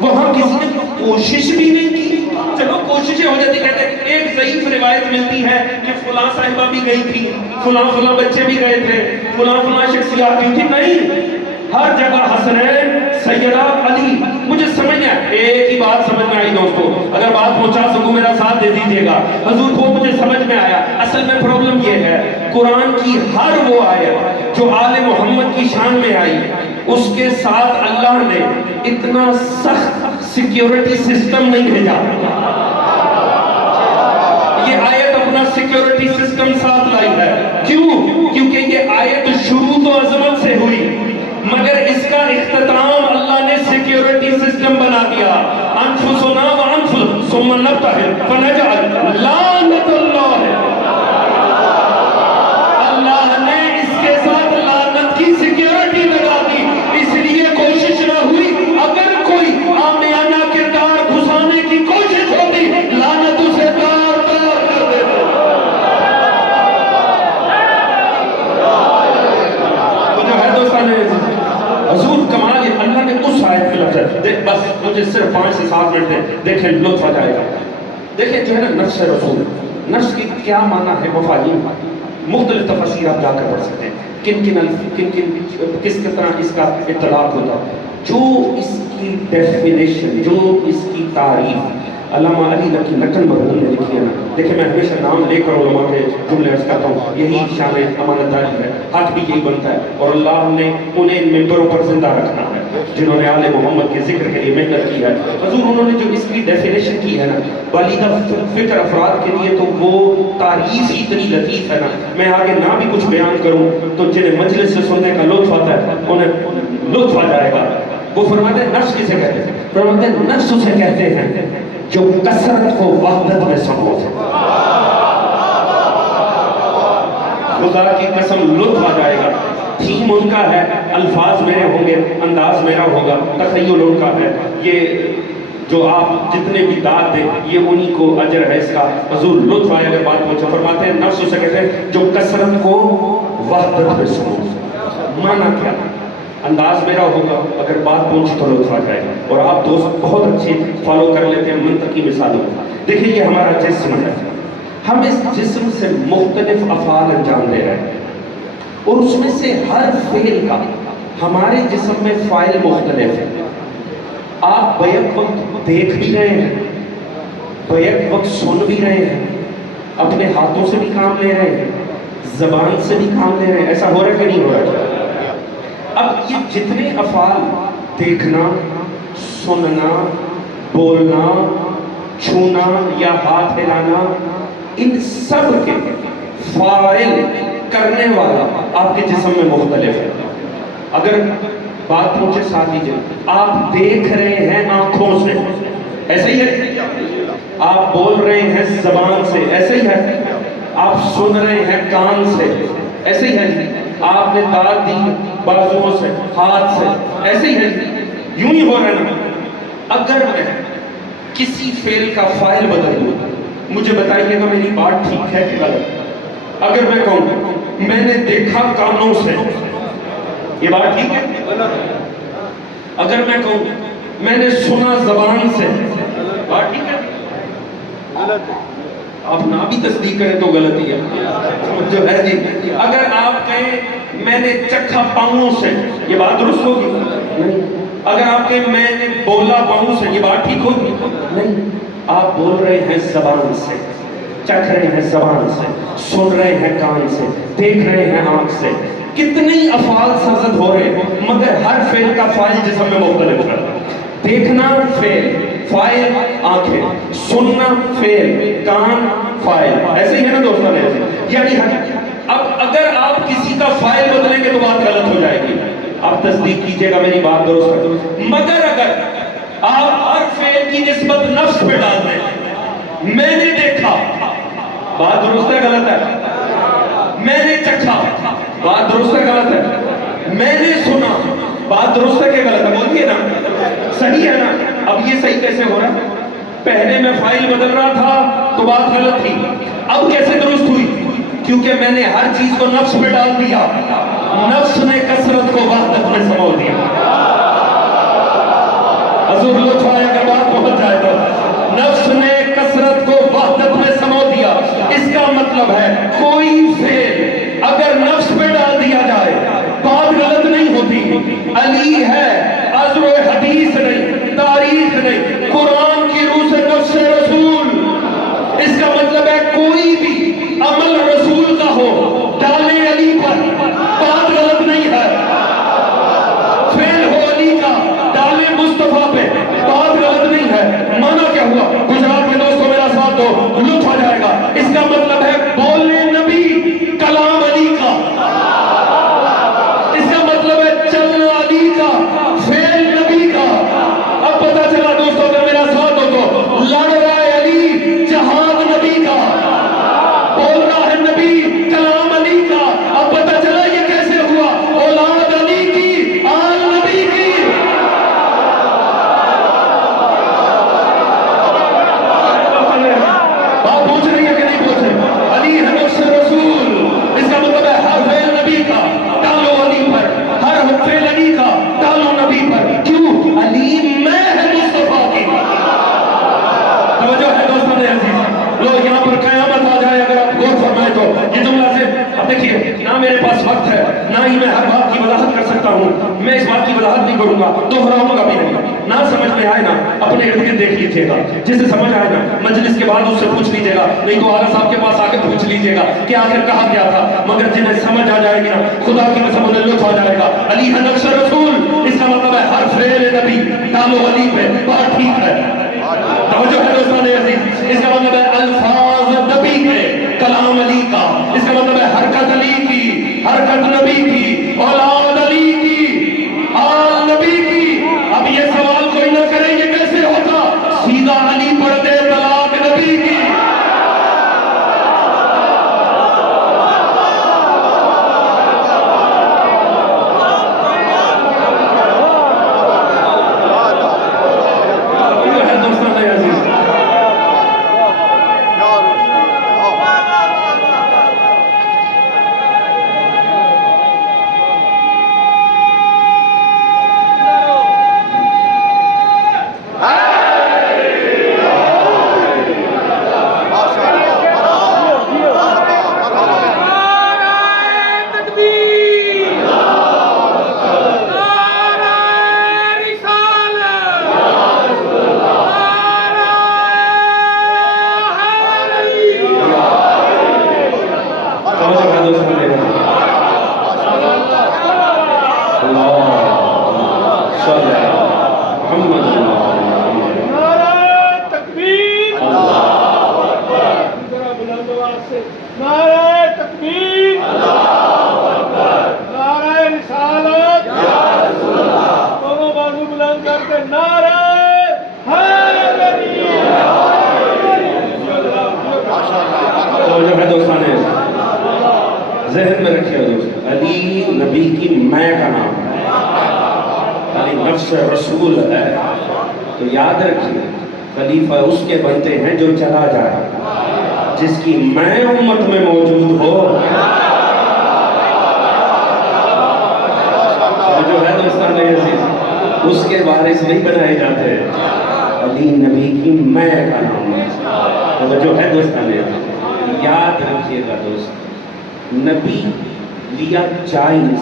وہاں کسی نے کوشش بھی نہیں کی. چلو کوششیں ہو جاتی, کہتے ہیں ایک ضعیف روایت ملتی ہے کہ فلاں صاحبہ بھی گئی تھی, فلاں بچے بھی گئے تھے, فلاں شخصیات بھی تھی. نہیں, ہر جگہ حسنین, سیدہ علی. مجھے سمجھ میں ایک ہی بات سمجھ میں آئی دوستو, اگر بات پہنچا سکوں میرا ساتھ دے دیجیے گا. حضور کو مجھے سمجھ میں آیا. اصل میں پرابلم یہ ہے قرآن کی ہر وہ آیت جو آل محمد کی شان میں آئی اس کے ساتھ اللہ نے اتنا سخت سیکیورٹی سسٹم نہیں بھیجا. یہ آیت اپنا سیکیورٹی سسٹم ساتھ لائی ہے. کیوں؟ کیونکہ یہ آیت شروع تو عظمت سے ہوئی مگر اس کا اختتام اللہ نے سیکیورٹی سسٹم بنا دیا. انفسنا وانفس ثم نبتہل فنجعل لعنت اللہ. اللہ نے اس کے ساتھ لعنت کی سیکیورٹی لگا دی. اس لیے کوشش نہ ہوئی. اگر کوئی عامیانہ کردار گھسانے کی کوشش ہوتی لعنت اسے تار تار کر دیتے. تو جو ہے دوستان حضور کمال یہ اللہ نے اس آیت میں لفظ ہے. بس مجھے صرف 5 سے 7 منٹ دیں, دیکھیں لطف آ جائے گا. دیکھیں جو ہے نا نفس رسول, نفس کی کیا معنی ہے, مفاہیم مختلف تفسیر آپ جا کر پڑھ سکتے ہیں. کس طرح اس کا اطلاق ہوتا ہے. جو اس کی ڈیفینیشن, جو اس کی تعریف علامہ علی نقی نقل مرحوم نے لکھی ہے نا. دیکھیں میں ہمیشہ نام لے کر علماء کے جملے عرض کرتا ہوں, یہی شان امانت داری ہے, حق بھی یہی بنتا ہے. اور اللہ نے انہیں ممبروں پر زندہ رکھنا ہے جنہوں نے آل محمد کے ذکر کے لیے محنت کی ہے. حضور انہوں نے جو اس کی ڈیفینیشن کی ہے نا بالیغ فکر افراد کے لیے, تو وہ تعریف ہی اتنی لطیف ہے نا. میں آگے نہ بھی کچھ بیان کروں تو جنہیں مجلس سے سننے کا لطف آتا ہے انہیں لطف آ جائے گا. وہ فرماتے ہیں نفس کسے کہتے ہیں؟ فرماتے ہیں نفس اسے کہتے ہیں جو کثرت کو وحدت میں سمو. خدا کی قسم لطف آ جائے گا. تھیم ان کا ہے, الفاظ میرے ہوں گے, انداز میرا ہوگا, تخیل ان کا ہے. یہ جو آپ جتنے بھی داد دیں یہ انہی کو اجر ہے اس کا. حضور لطف آئے اگر بات پہنچا. فرماتے ہیں نفس اسے کہتے ہیں جو کثرت کو وحدت میں سمو. معنی کیا؟ انداز میرا ہوگا, اگر بات پہنچی تو لطف آ جائے گا. اور آپ دوست بہت اچھے فالو کر لیتے ہیں منطقی مثالوں. دیکھیں یہ ہمارا جسم ہے, ہم اس جسم سے مختلف افعال انجام دے رہے ہیں اور اس میں سے ہر فعل کا ہمارے جسم میں فاعل مختلف ہے. آپ بیک وقت دیکھ بھی رہے ہیں, بیک وقت سن بھی رہے ہیں, اپنے ہاتھوں سے بھی کام لے رہے ہیں, زبان سے بھی کام لے رہے ہیں. ایسا ہو رہا ہے کہ نہیں ہو رہا ہے؟ اب یہ جتنے افعال, دیکھنا, سننا, بولنا, چھونا یا ہاتھ ہلانا, ان سب کے فاعل کرنے والا آپ کے جسم میں مختلف ہے. اگر بات مجھے ساتھ دیجیے, آپ دیکھ رہے ہیں آنکھوں سے, ایسے ہی ہے. آپ بول رہے ہیں زبان سے, ایسے ہی ہے. آپ سن رہے ہیں کان سے, ایسے ہی ہے. آپ نے داد دی بازوؤں سے, ہاتھ سے, ایسے ہی ہے. یوں ہی ہو رہا ہے نا. اگر میں کسی فعل کا فاعل بدل دوں, مجھے بتائیے گا میری بات ٹھیک ہے کہ غلط. اگر میں کہوں میں نے دیکھا کانوں سے, یہ بات ٹھیک ہے؟ اگر میں کہوں میں نے سنا زبان سے, بات ٹھیک ہے؟ غلط ہے. آپ نہ بھی تصدیق کریں تو غلطی ہے جو ہے جی. اگر آپ کہیں میں نے چکھا پاؤں سے, یہ بات درست ہوگی؟ نہیں. اگر آپ کہیں میں نے بولا پاؤں سے, یہ بات ٹھیک ہوگی؟ نہیں. آپ بول رہے ہیں زبان سے, چکھ رہے ہیں زبان سے, سن رہے ہیں کان سے, دیکھ رہے ہیں آنکھ سے. کتنی افعال سرزد ہو رہے ہیں مگر ہر فعل کا فاعل جسم میں مختلف ہے. دیکھنا فعل, فاعل آنکھیں, سننا فعل, کان فاعل. ایسے ہی ہے نا دوستان؟ یعنی اب اگر آپ کسی کا فاعل بدلیں گے تو بات غلط ہو جائے گی. آپ تصدیق کیجئے گا میری بات درست ہے. مگر اگر آپ ہر فعل کی نسبت نفس پہ ڈال دیں, میں نے دیکھا, بات درست ہے غلط ہے؟ میں نے چکھا, بات درست ہے غلط ہے؟ میں نے سنا, بات درست ہے کہ غلط ہے؟ بولیے نا، صحیح ہے نا؟ اب یہ صحیح کیسے ہو رہا ہے؟ پہلے میں فائل بدل رہا تھا تو بات غلط تھی، اب کیسے درست ہوئی؟ کیونکہ میں نے ہر چیز کو نفس پہ ڈال دیا، نفس نے کثرت کو وحدت میں سمو دیا۔ حضور لطف آئے اگر بات پہنچ جائے تو، نفس نے کثرت کو وحدت میں سمو دیا۔ اس کا مطلب ہے کوئی فعل اگر نفس پہ ڈال دیا جائے بات غلط نہیں ہوتی۔ علی ہے، عذر و حدیث نہیں، تاریخ نہیں، قرآن کی روح سے نفس رسول۔ اس کا مطلب ہے کوئی بھی عمل رسول کا ہو ڈالے علی پر بات غلط نہیں ہے، فعل ہو علی کا ڈالے مصطفیٰ پہ بات غلط نہیں ہے۔ مانا کیا ہوا؟ گجرات کے دوستوں میرا ساتھ دو، لطف آ جائے گا۔ اس کا مطلب ہے بولنے نبی کلام علی کا، اس کا مطلب ہے چلنا علی کا، فعل نبی کا۔ اب پتہ چلا دوستوں اگر میرا ساتھ دو تو، لڑ رہا ہے علی جہاد نبی کا، بول رہا ہے نبی کلام علی کا۔ اب پتہ چلا یہ کیسے ہوا؟ اولاد علی کی، آل نبی کی۔ بات پوچھ رہی ہے کہ نہیں پوچھ رہی؟ علی ہے نفس رسول، اس کا مطلب ہے ہر فعل نبی کا ڈالو علی پر، ہر فعل علی کا ڈالو نبی پر۔ کیوں؟ علی میں ہے مصطفیٰ کی۔ توجہ ہے دوستوں نے عزیز، لوگ یہاں پر قیامت آ جائے اگر آپ غور فرمائے تو یہ جملہ سے اب دیکھیے، نہ میرے پاس وقت ہے نہ ہی میں ہر بات کی وضاحت کر سکتا ہوں، میں اس بات کی وضاحت نہیں کروں گا، دہراؤں گا بھی نہیں۔ نہ سمجھ میں آئے نا اپنے ارد گرد دیکھ لیجیے گا، جسے سمجھ آئے نا مجلس کے بعد اس سے پوچھ لیجیے گا، نہیں تو اعلیٰ صاحب کے پاس آ کے پوچھ لیجیے گا کہ آخر کہا کیا تھا۔ مگر جنہیں سمجھ آ جائے گی نا خدا کی قسم انہیں لطف آ جائے گا۔ علی ہے نفس رسول، اس کا مطلب ہے ہر فعل نبی ڈالو علی پہ بات ٹھیک ہے۔ توجہ ہے دوستان عزیز، اس کا مطلب ہے الفاظ نبی کے، کلام علی کا۔ اس کا مطلب ہے حرکت علی کی، حرکت نبی کی، اولاد علی کی، آل نبی کی۔ اب یہ سوال کوئی نہ کرے یہ کیسے ہوتا؟ سیدھا علی پڑھ دے طلاق نبی کی۔ ذہن میں رکھیے دوست، علی نبی کی میں کا نام ہے، علی نفس رسول ہے۔ تو یاد رکھیے خلیفہ اس کے بنتے ہیں جو چلا جائے، جس کی میں امت میں موجود ہو۔ جو ہے دوستان عزیز، اس کے وارث نہیں بنائے جاتے، علی نبی کی میں کا نام ہے۔ تو جو ہے دوستان عزیز، یاد رکھیے گا دوست، نبی لیا جائز،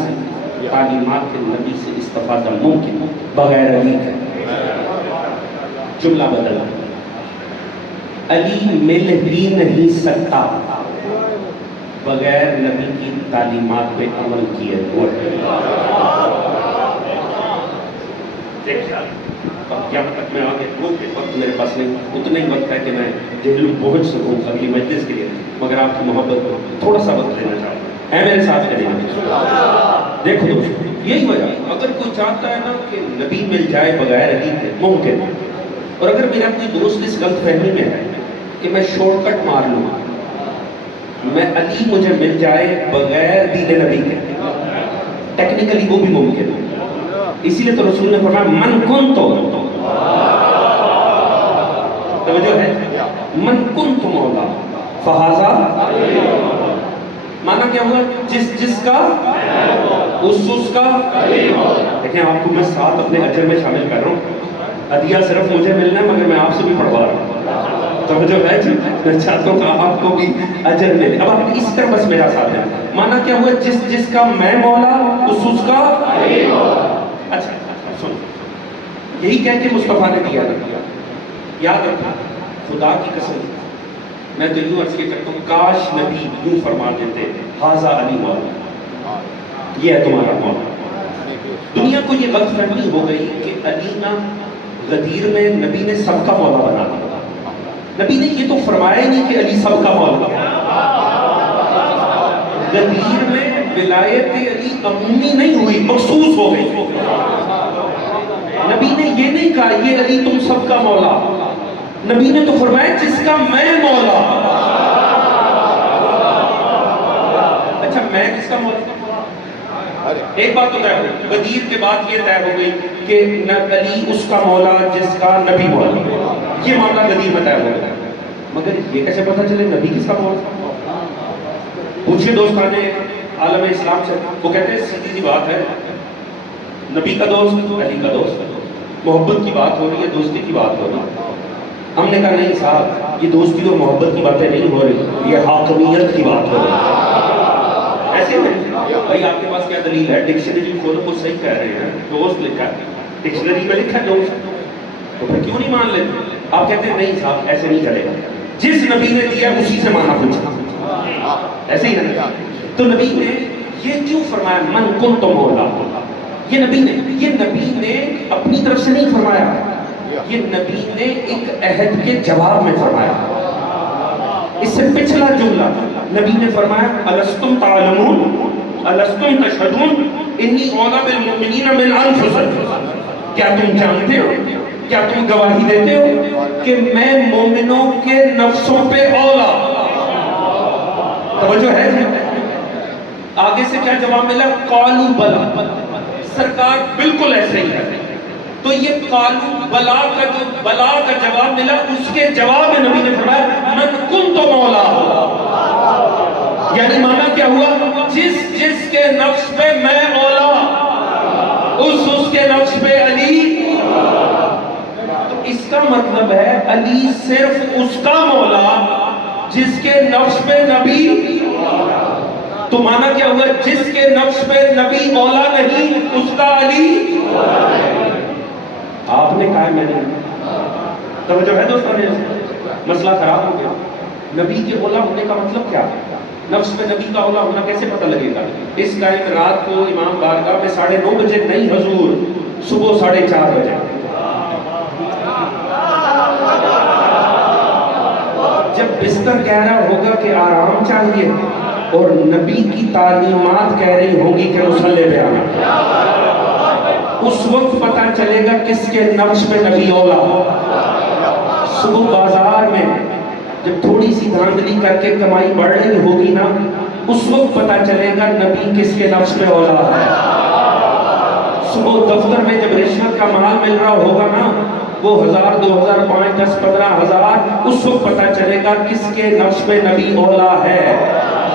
تعلیمات نبی سے استفادہ ممکن بغیر علی کے۔ جملہ بدلا، علی مل ہی نہیں سکتا بغیر نبی کی تعلیمات پہ عمل کیے ہوئے۔ یہاں تک میں آگے وقت میرے پاس نہیں، اتنا ہی وقت ہے کہ میں جہلم پہنچ سکوں اگلی مجلس کے لیے، مگر آپ کی محبت کو تھوڑا سا وقت لینا چاہتا ہوں۔ اے میرے ساتھ چلیں، دیکھو دوستو، یہی وجہ اگر کوئی چاہتا ہے نا کہ نبی مل جائے بغیر علی کے، ممکن، اور اگر میرا کوئی دوست اس غلط فہمی میں ہے کہ میں شارٹ کٹ مار لوں، میں علی مجھے مل جائے بغیر دین نبی کے، ٹیکنیکلی وہ بھی ممکن ہے، اسی لیے تو رسول نے فرمایا من کنت، توجہ ہے، من کنت مولا فہذا، مانا کیا ہوا؟ جس کا اس کا۔ دیکھیں آپ کو میں ساتھ اپنے اجر میں شامل کر رہا ہوں، عطیہ صرف مجھے ملنا ہے مگر میں آپ سے بھی پڑھوا رہا ہوں، توجہ ہے جی، میں چاہتا ہوں کہ آپ کو بھی اجر ملے۔ اب آپ اس طرح بس میرا ساتھ ہے، مانا کیا ہوا؟ جس کا میں مولا اس کا۔ اچھا سن، یہی کہہ کے مصطفیٰ نے دیا نا، یاد رکھا، خدا کی قسم میں تو یوں عرض یہ کرتا ہوں، کاش نبی یوں فرما دیتے ھذا علی مولا، یہ ہے تمہارا مولا۔ دنیا کو یہ غلط فہمی ہو گئی کہ علی نا غدیر میں نبی نے سب کا مولا بنا دیا۔ نبی نے یہ تو فرمایا ہی نہیں کہ علی سب کا مولا۔ غدیر میں ولایت علی عمومی نہیں ہوئی، مخصوص ہو گئی۔ نبی نے یہ نہیں کہا یہ علی تم سب کا مولا، نبی نے تو فرمایا جس کا میں مولا۔ اچھا میں کس کا مولا؟ ایک بات تو طے ہو گئی، غدیر کے بعد یہ طے ہو گئی کہ علی اس کا مولا جس کا نبی مولا، یہ معاملہ غدیر میں طے ہو گیا۔ مگر یہ کیسے پتہ چلے نبی کس کا مولا؟ پوچھے دوستان عالم اسلام سے، وہ کہتے ہیں سیدھی سی بات ہے، نبی کا دوست علی کا دوست، محبت کی بات ہو رہی ہے، دوستی کی بات ہو رہی ہے۔ ہم نے کہا نہیں صاحب، یہ دوستی اور محبت کی باتیں نہیں ہو رہی، یہ حاکمیت کی بات ہو رہی ہے۔ ایسے میں بھائی آپ کے پاس کیا دلیل ہے؟ ڈکشنری کھولو، وہ صحیح کہہ رہے ہیں، دوست لکھا ہے، ڈکشنری میں لکھا ہے دوست، تو پھر کیوں نہیں مان لیتے؟ آپ کہتے ہیں نہیں صاحب ایسے نہیں چلے گا، جس نبی نے دیا اسی سے مانا پوچھا، ایسے ہی ہے نا؟ تو نبی نے یہ کیوں فرمایا من کنت مولا؟ یہ نبی نے اپنی طرف سے نہیں فرمایا، یہ نبی نے ایک عہد کے جواب میں فرمایا۔ اس سے پچھلا جملہ نبی نے فرمایا الستم تعلمون الستم تشہدون انی اولی بالمؤمنین من انفسہم، کیا تم جانتے ہو، کیا تم گواہی دیتے ہو کہ میں مومنوں کے نفسوں پہ اولا؟ توجہ ہے جی؟ آگے سے کیا جواب ملا؟ قالوا بلا، سرکار بالکل ایسے ہی ہے۔ تو یہ قالوا بلا کا جواب ملا، اس کے جواب میں نبی نے فرمایا من کنت مولا، یعنی معنی کیا ہوا؟ جس کے نفس پہ میں اولا، اس کے نفس پہ علی۔ تو اس کا مطلب ہے علی صرف اس کا مولا جس کے نفس پہ نبی۔ تو معنی کیا ہوا؟ جس کے نفس پہ نبی اولا نہیں اس کا علی۔ آپ نے کہا میں نے، توجہ ہے دوستوں نے؟ مسئلہ خراب ہو گیا۔ نبی کے اولا ہونے کا مطلب کیا ہے؟ نفس میں نبی کا اولا ہونا کیسے پتہ لگے گا؟ اس ٹائم رات کو امام بارگاہ میں 9:30 بجے نہیں حضور، صبح 4:30 بجے۔ جب بستر کہہ رہا ہوگا کہ آرام چاہیے اور نبی کی تعلیمات کہہ رہی ہوگی کہ مصلی پہ آنا، اس وقت پتہ چلے گا کس کے نفس پہ نبی اولا۔ صبح بازار میں جب تھوڑی سی دھاندلی کر کے کمائی بڑھ رہی ہوگی نا، اس وقت پتہ چلے گا نبی کس کے نفس پہ اولا ہے۔ صبح دفتر میں جب رشوت کا مال مل رہا ہوگا نا، وہ 1000 2000 5 10 15,000، اس وقت پتہ چلے گا کس کے نفس پہ نبی اولا ہے۔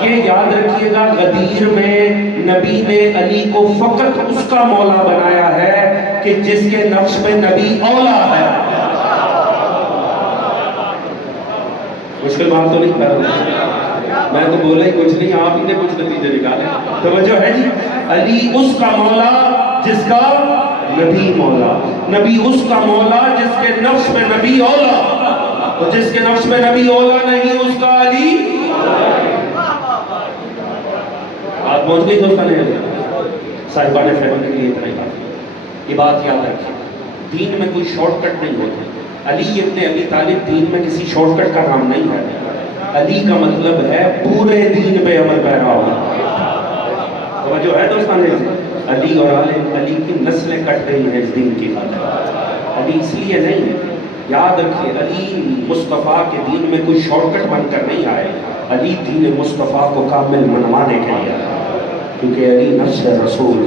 یہ یاد رکھیے گا، غدیر میں نبی نے علی کو فقط اس کا مولا بنایا ہے کہ جس کے نفس پہ نبی اولا ہے۔ مشکل بات تو نہیں کر رہا، میں تو بولا ہی کچھ نہیں، آپ ہی نے کچھ نتیجے نکالے۔ توجہ ہے جی؟ علی اس کا مولا جس کا نبی مولا، نبی اس کا مولا جس کے نفس میں نبی اولا، اور جس کے نفس میں نبی اولا نہیں اس کا علی۔ بات پہنچ گئی دوستان نے؟ صاحبان فہم کے لیے اتنا ہی بات، یہ بات یاد رکھیں، دین میں کوئی شارٹ کٹ نہیں ہوتا۔ علی ابن ابی طالب دین میں کسی شارٹ کٹ کا نام نہیں ہے۔ علی کا مطلب ہے پورے دین پہ عمل پیرا ہونا۔ توجہ ہے دوستان نے؟ علی اور علی کی نسلیں کٹ گئی ہیں اس دین کی خاطر۔ علی اس لیے نہیں، یاد رکھیے علی مصطفیٰ کے دین میں کوئی شارٹ کٹ بن کر نہیں آئے، علی دین مصطفیٰ کو کامل منوانے کے لیے آئے، کیونکہ علی نفس رسول۔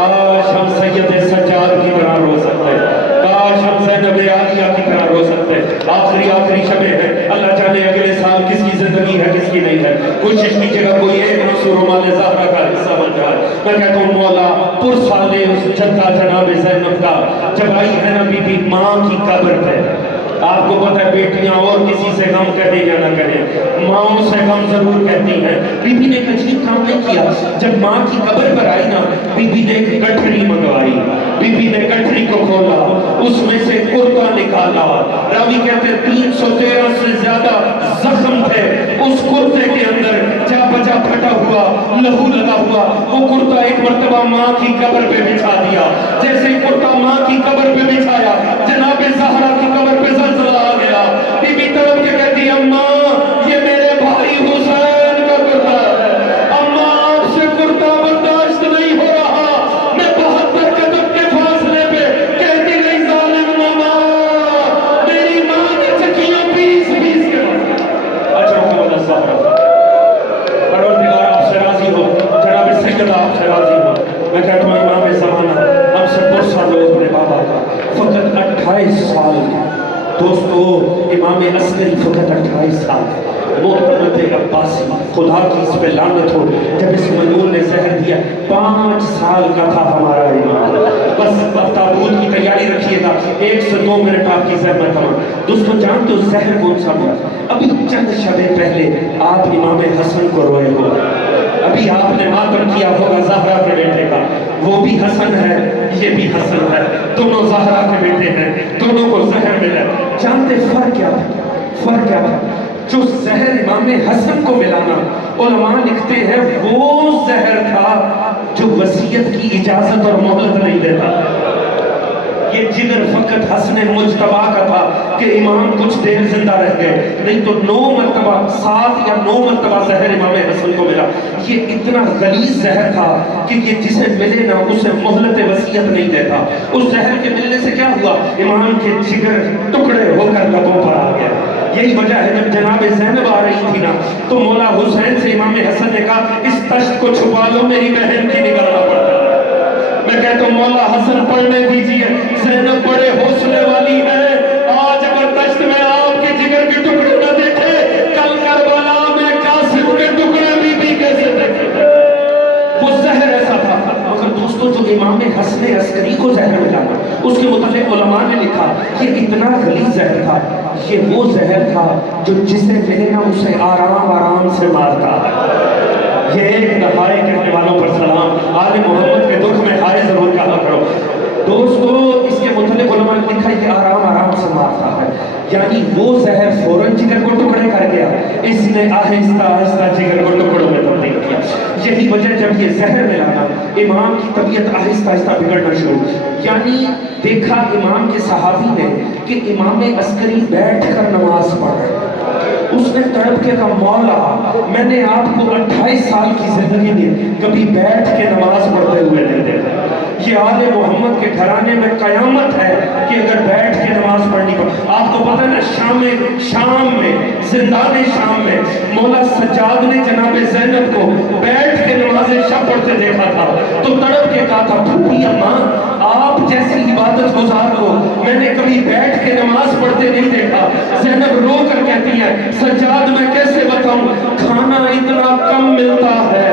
کاش ہم سید سجاد کی طرح رو سکتے، کاش ہم زینب عالیہ کی طرح رو سکتے۔ آخری شبیں ہیں، اللہ جانے اگلے سال کس کی زندگی ہے کس کی نہیں ہے۔ کوشش کیجیے گا کوئی ایک منصور مال زہرا کا حصہ بن جائے۔ میں کہتا ہوں مولا پرسالے اس جدہ جناب زینب کا جب آئی ہے نا بی بی ماں کی قبر پہ، آپ کو پتہ ہے بیٹیاں اور کسی سے غم کہیں یا نہ کہیں، ماں سے غم ضرور کہتی ہیں۔ بی بی نے ایک عجیب کام نہیں کیا، جب ماں کی قبر پر آئی نا بی بی نے ایک گٹھڑی منگوائی، بی بی نے گٹھڑی کو کھولا، اس میں سے کرتا نکالا، راوی کہتے ہیں 313 سے زیادہ زخم تھے اس کرتے کے اندر، جا بجا پھٹا ہوا لہو لگا ہوا، وہ کرتا ایک مرتبہ ماں کی قبر پہ بچھا دیا۔ جیسے ہی کرتا ماں کی قبر پہ بچھایا، جناب زہرا کی قبر پہ زلزلہ آ گیا۔ بی بی تڑپ کے کہتی ہے اماں یہ میرے بھائی حسین کا کرتا ہے، اماں آپ سے کرتا برداشت نہیں ہو رہا۔ میں 72 قدم کے فاصلے پہ کہتی گئی ظالم ماما، میری ماں نے چکیاں پیس پیس کے اچھا محمد زہرا پروردگار آپ سے راضی ہو، جناب سیدہ آپ سے راضی ہو۔ میں کہتا ہوں امام زمانہ ہم سے پرسا لو اپنے بابا کا، فقط 28 سال کا دوستو، امام عسکری فقط 28 سال کا، محمد عباسی خدا کی اس پہ لعنت ہو، جب اس ملعون نے زہر دیا 5 سال کا تھا ہمارا امام۔ بس تابوت کی تیاری رکھیے گا، 1 سے 2 منٹ آپ کی زحمت ہو۔ دوستو جانتے ہو زہر کون سا ہوا؟ ابھی چند شبیں پہلے آپ امام حسن کو روئے ہو، ابھی آپ نے ماتم کیا ہوگا زہرا کے بیٹے کا، وہ بھی حسن ہے یہ بھی حسن ہے، دونوں زہرا کے بیٹے ہیں، دونوں کو زہر ملا۔ جانتے فرق کیا تھا؟ جو زہر امام حسن کو ملانا علماء لکھتے ہیں وہ زہر تھا جو وصیت کی اجازت اور مہلت نہیں دیتا۔ یہ جگر فقط حسن مجتبیٰ کا تھا کہ امام کچھ دیر زندہ رہ گئے، نہیں تو 9 مرتبہ 7 یا 9 مرتبہ زہر امام حسن کو ملا۔ یہ اتنا غلیظ زہر تھا کہ یہ جسے ملے نا اسے مہلت وصیت نہیں دیتا۔ اس زہر کے ملنے سے کیا ہوا؟ امام کے جگر ٹکڑے ہو کر لبوں پر آ گیا۔ یہی وجہ ہے جب جناب زینب آ رہی تھی نا تو مولا حسین سے امام حسن نے کہا اس تشت کو چھپا لو میری بہن کی نگاہ نہ پڑتا۔ میں کہتا ہوں مولا حسن پڑھنے دیجئے، زینب بڑے حوصلے والی ہے، آج اگر تشت میں آپ کے جگر کے ٹکڑے نہ دیکھے کل کربلا میں قاسم کے ٹکڑے بھی کیسے دیکھے۔ وہ زہر ایسا تھا۔ مگر دوستو جو امام حسن عسکری کو زہر ملانا اس کے متعلق علماء نے لکھا یہ اتنا غلیظ زہر تھا، یہ وہ زہر تھا جو جسے ملے نا اسے آرام سے مارتا ہے۔ یہ ایک دہائے کہنے والوں پر سلام، آل محمد کے دکھ میں ہائے ضرور کہا کرو۔ دوستو اس کے متعلق علماء نے لکھا یہ آرام سے مارتا ہے، یعنی وہ زہر فوراً جگر کو ٹکڑے کر گیا، اس نے آہستہ جگر کو ٹکڑوں میں تبدیل کیا۔ یہی وجہ جب یہ زہر ملانا امام کی طبیعت آہستہ بگڑنا شروع، یعنی دیکھا امام کے صحابی نے کہ امام عسکری بیٹھ کر نماز پڑھ رہے، اس نے تڑپ کے کہا مولا میں نے آپ کو 28 سال کی زندگی میں کبھی بیٹھ کے نماز پڑھتے ہوئے نہیں دیکھا۔ یہ آل محمد کے گھرانے میں قیامت ہے کہ اگر بیٹھ کے نماز پڑھنی پڑ۔ آپ کو پتہ ہے نا شام میں زندان شام میں مولا سجاد نے جناب زینب کو بیٹھ کے نماز شب پڑھتے دیکھا تھا تو تڑپ کے کہا تھا پھوپھی اماں آپ جیسی عبادت گزار کو میں نے کبھی بیٹھ کے نماز پڑھتے نہیں دیکھا۔ زینب رو کر کہتی ہے سجاد میں کیسے بتاؤں کھانا اتنا کم ملتا ہے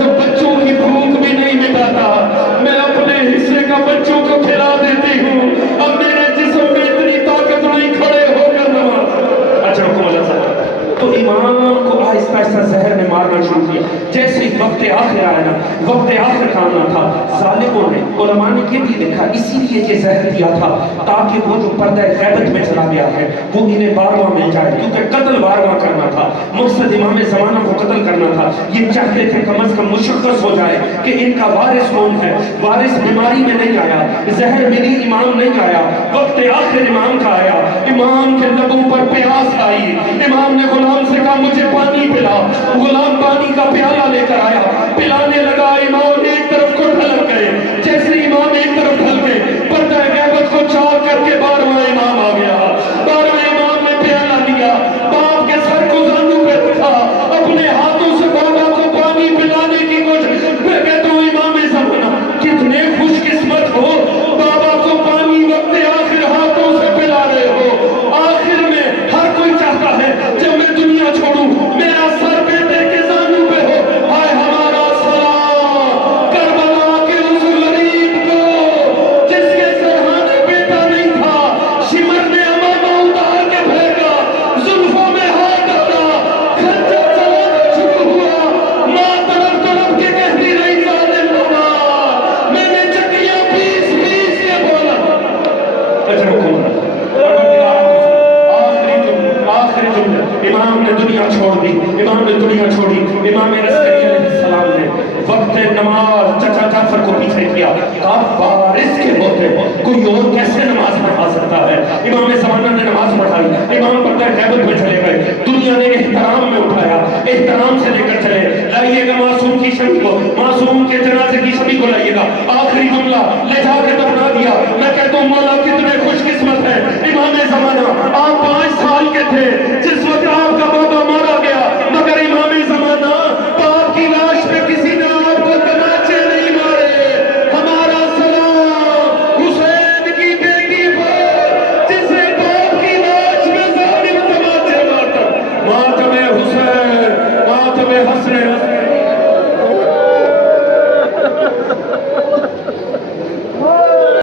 جو بچوں کی بھوک بھی نہیں مٹاتا، میں اپنے حصے کا بچوں کو کھلا دیتی ہوں، اب میرے جسم میں اتنی طاقت نہیں کھڑے ہو کر نماز۔ اچھا حکم اللہ صاحب تو امام کو آہستہ زہر نے مارنا شروع کیا۔ جیسے ہی وقت آخر آیا نا، وقت آخر کا آنا تھا، ظالموں نے علماء نے یہ بھی لکھا اسی لیے یہ زہر دیا تھا تاکہ وہ جو پردہ غیبت میں چلا گیا ہے وہ انہیں بارواں مل جائے، کیونکہ قتل بارواں کرنا تھا، مقصد امام زمانہ کو قتل کرنا تھا۔ یہ چاہتے تھے کم از کم مشخص ہو جائے کہ ان کا وارث کون ہے۔ وارث بیماری میں نہیں آیا، زہر ملی امام نہیں آیا، وقت آخر امام کا آیا، امام کے لبوں پر پیاس آئی، امام نے غلام سے کہا مجھے پانی پلا، غلام پانی کا پیالہ لے کر آیا، پلانے لگا، امام ایک طرف کو ڈھلک گئے، جیسے امام ایک طرف ڈھل گئے پردہ غیبت کو چاک کر کے 12واں امام آ گیا۔ 12واں امام نے پیالہ لیا، باپ کے سر کو زانو پہ رکھا، اپنے ہاتھوں سے بابا کو پانی پلانے کی کوشش۔ میں کہتا ہوں امام زمانہ کتنے آخری جملہ امام نے دنیا چھوڑ دی، امام نے دنیا چھوڑی، امام عسکری علیہ السلام نے وقت نماز چچا جعفر کو پیچھے کیا، کہا وارث کے ہوتے کوئی اور کیسے نماز پڑھا سکتا ہے؟ امام زمانہ نے نماز پڑھائی، امام پردہ غیبت میں چلے گئے، دنیا نے احترام میں اٹھایا، احترام سے لے کر چلے، لائیے گا معصوم کی شبی کو، معصوم کے جنازے کی شبی کو لائیے گا، آخری جملہ لے جا کے دفنا دیا۔ میں کہتا ہوں مولا کتنے خوش قسمت ہے امام زمانہ، آپ 5 سال کے تھے جس وقت آپ کا بابا مارا گیا، مگر امام زمانہ باپ کی لاش پہ کسی نے آپ کو تماچے نہیں مارے۔ ہمارا سلام حسین کی بیٹی پر جسے باپ کی لاش پہ ظالم تماچے مارتا، ماتم حسین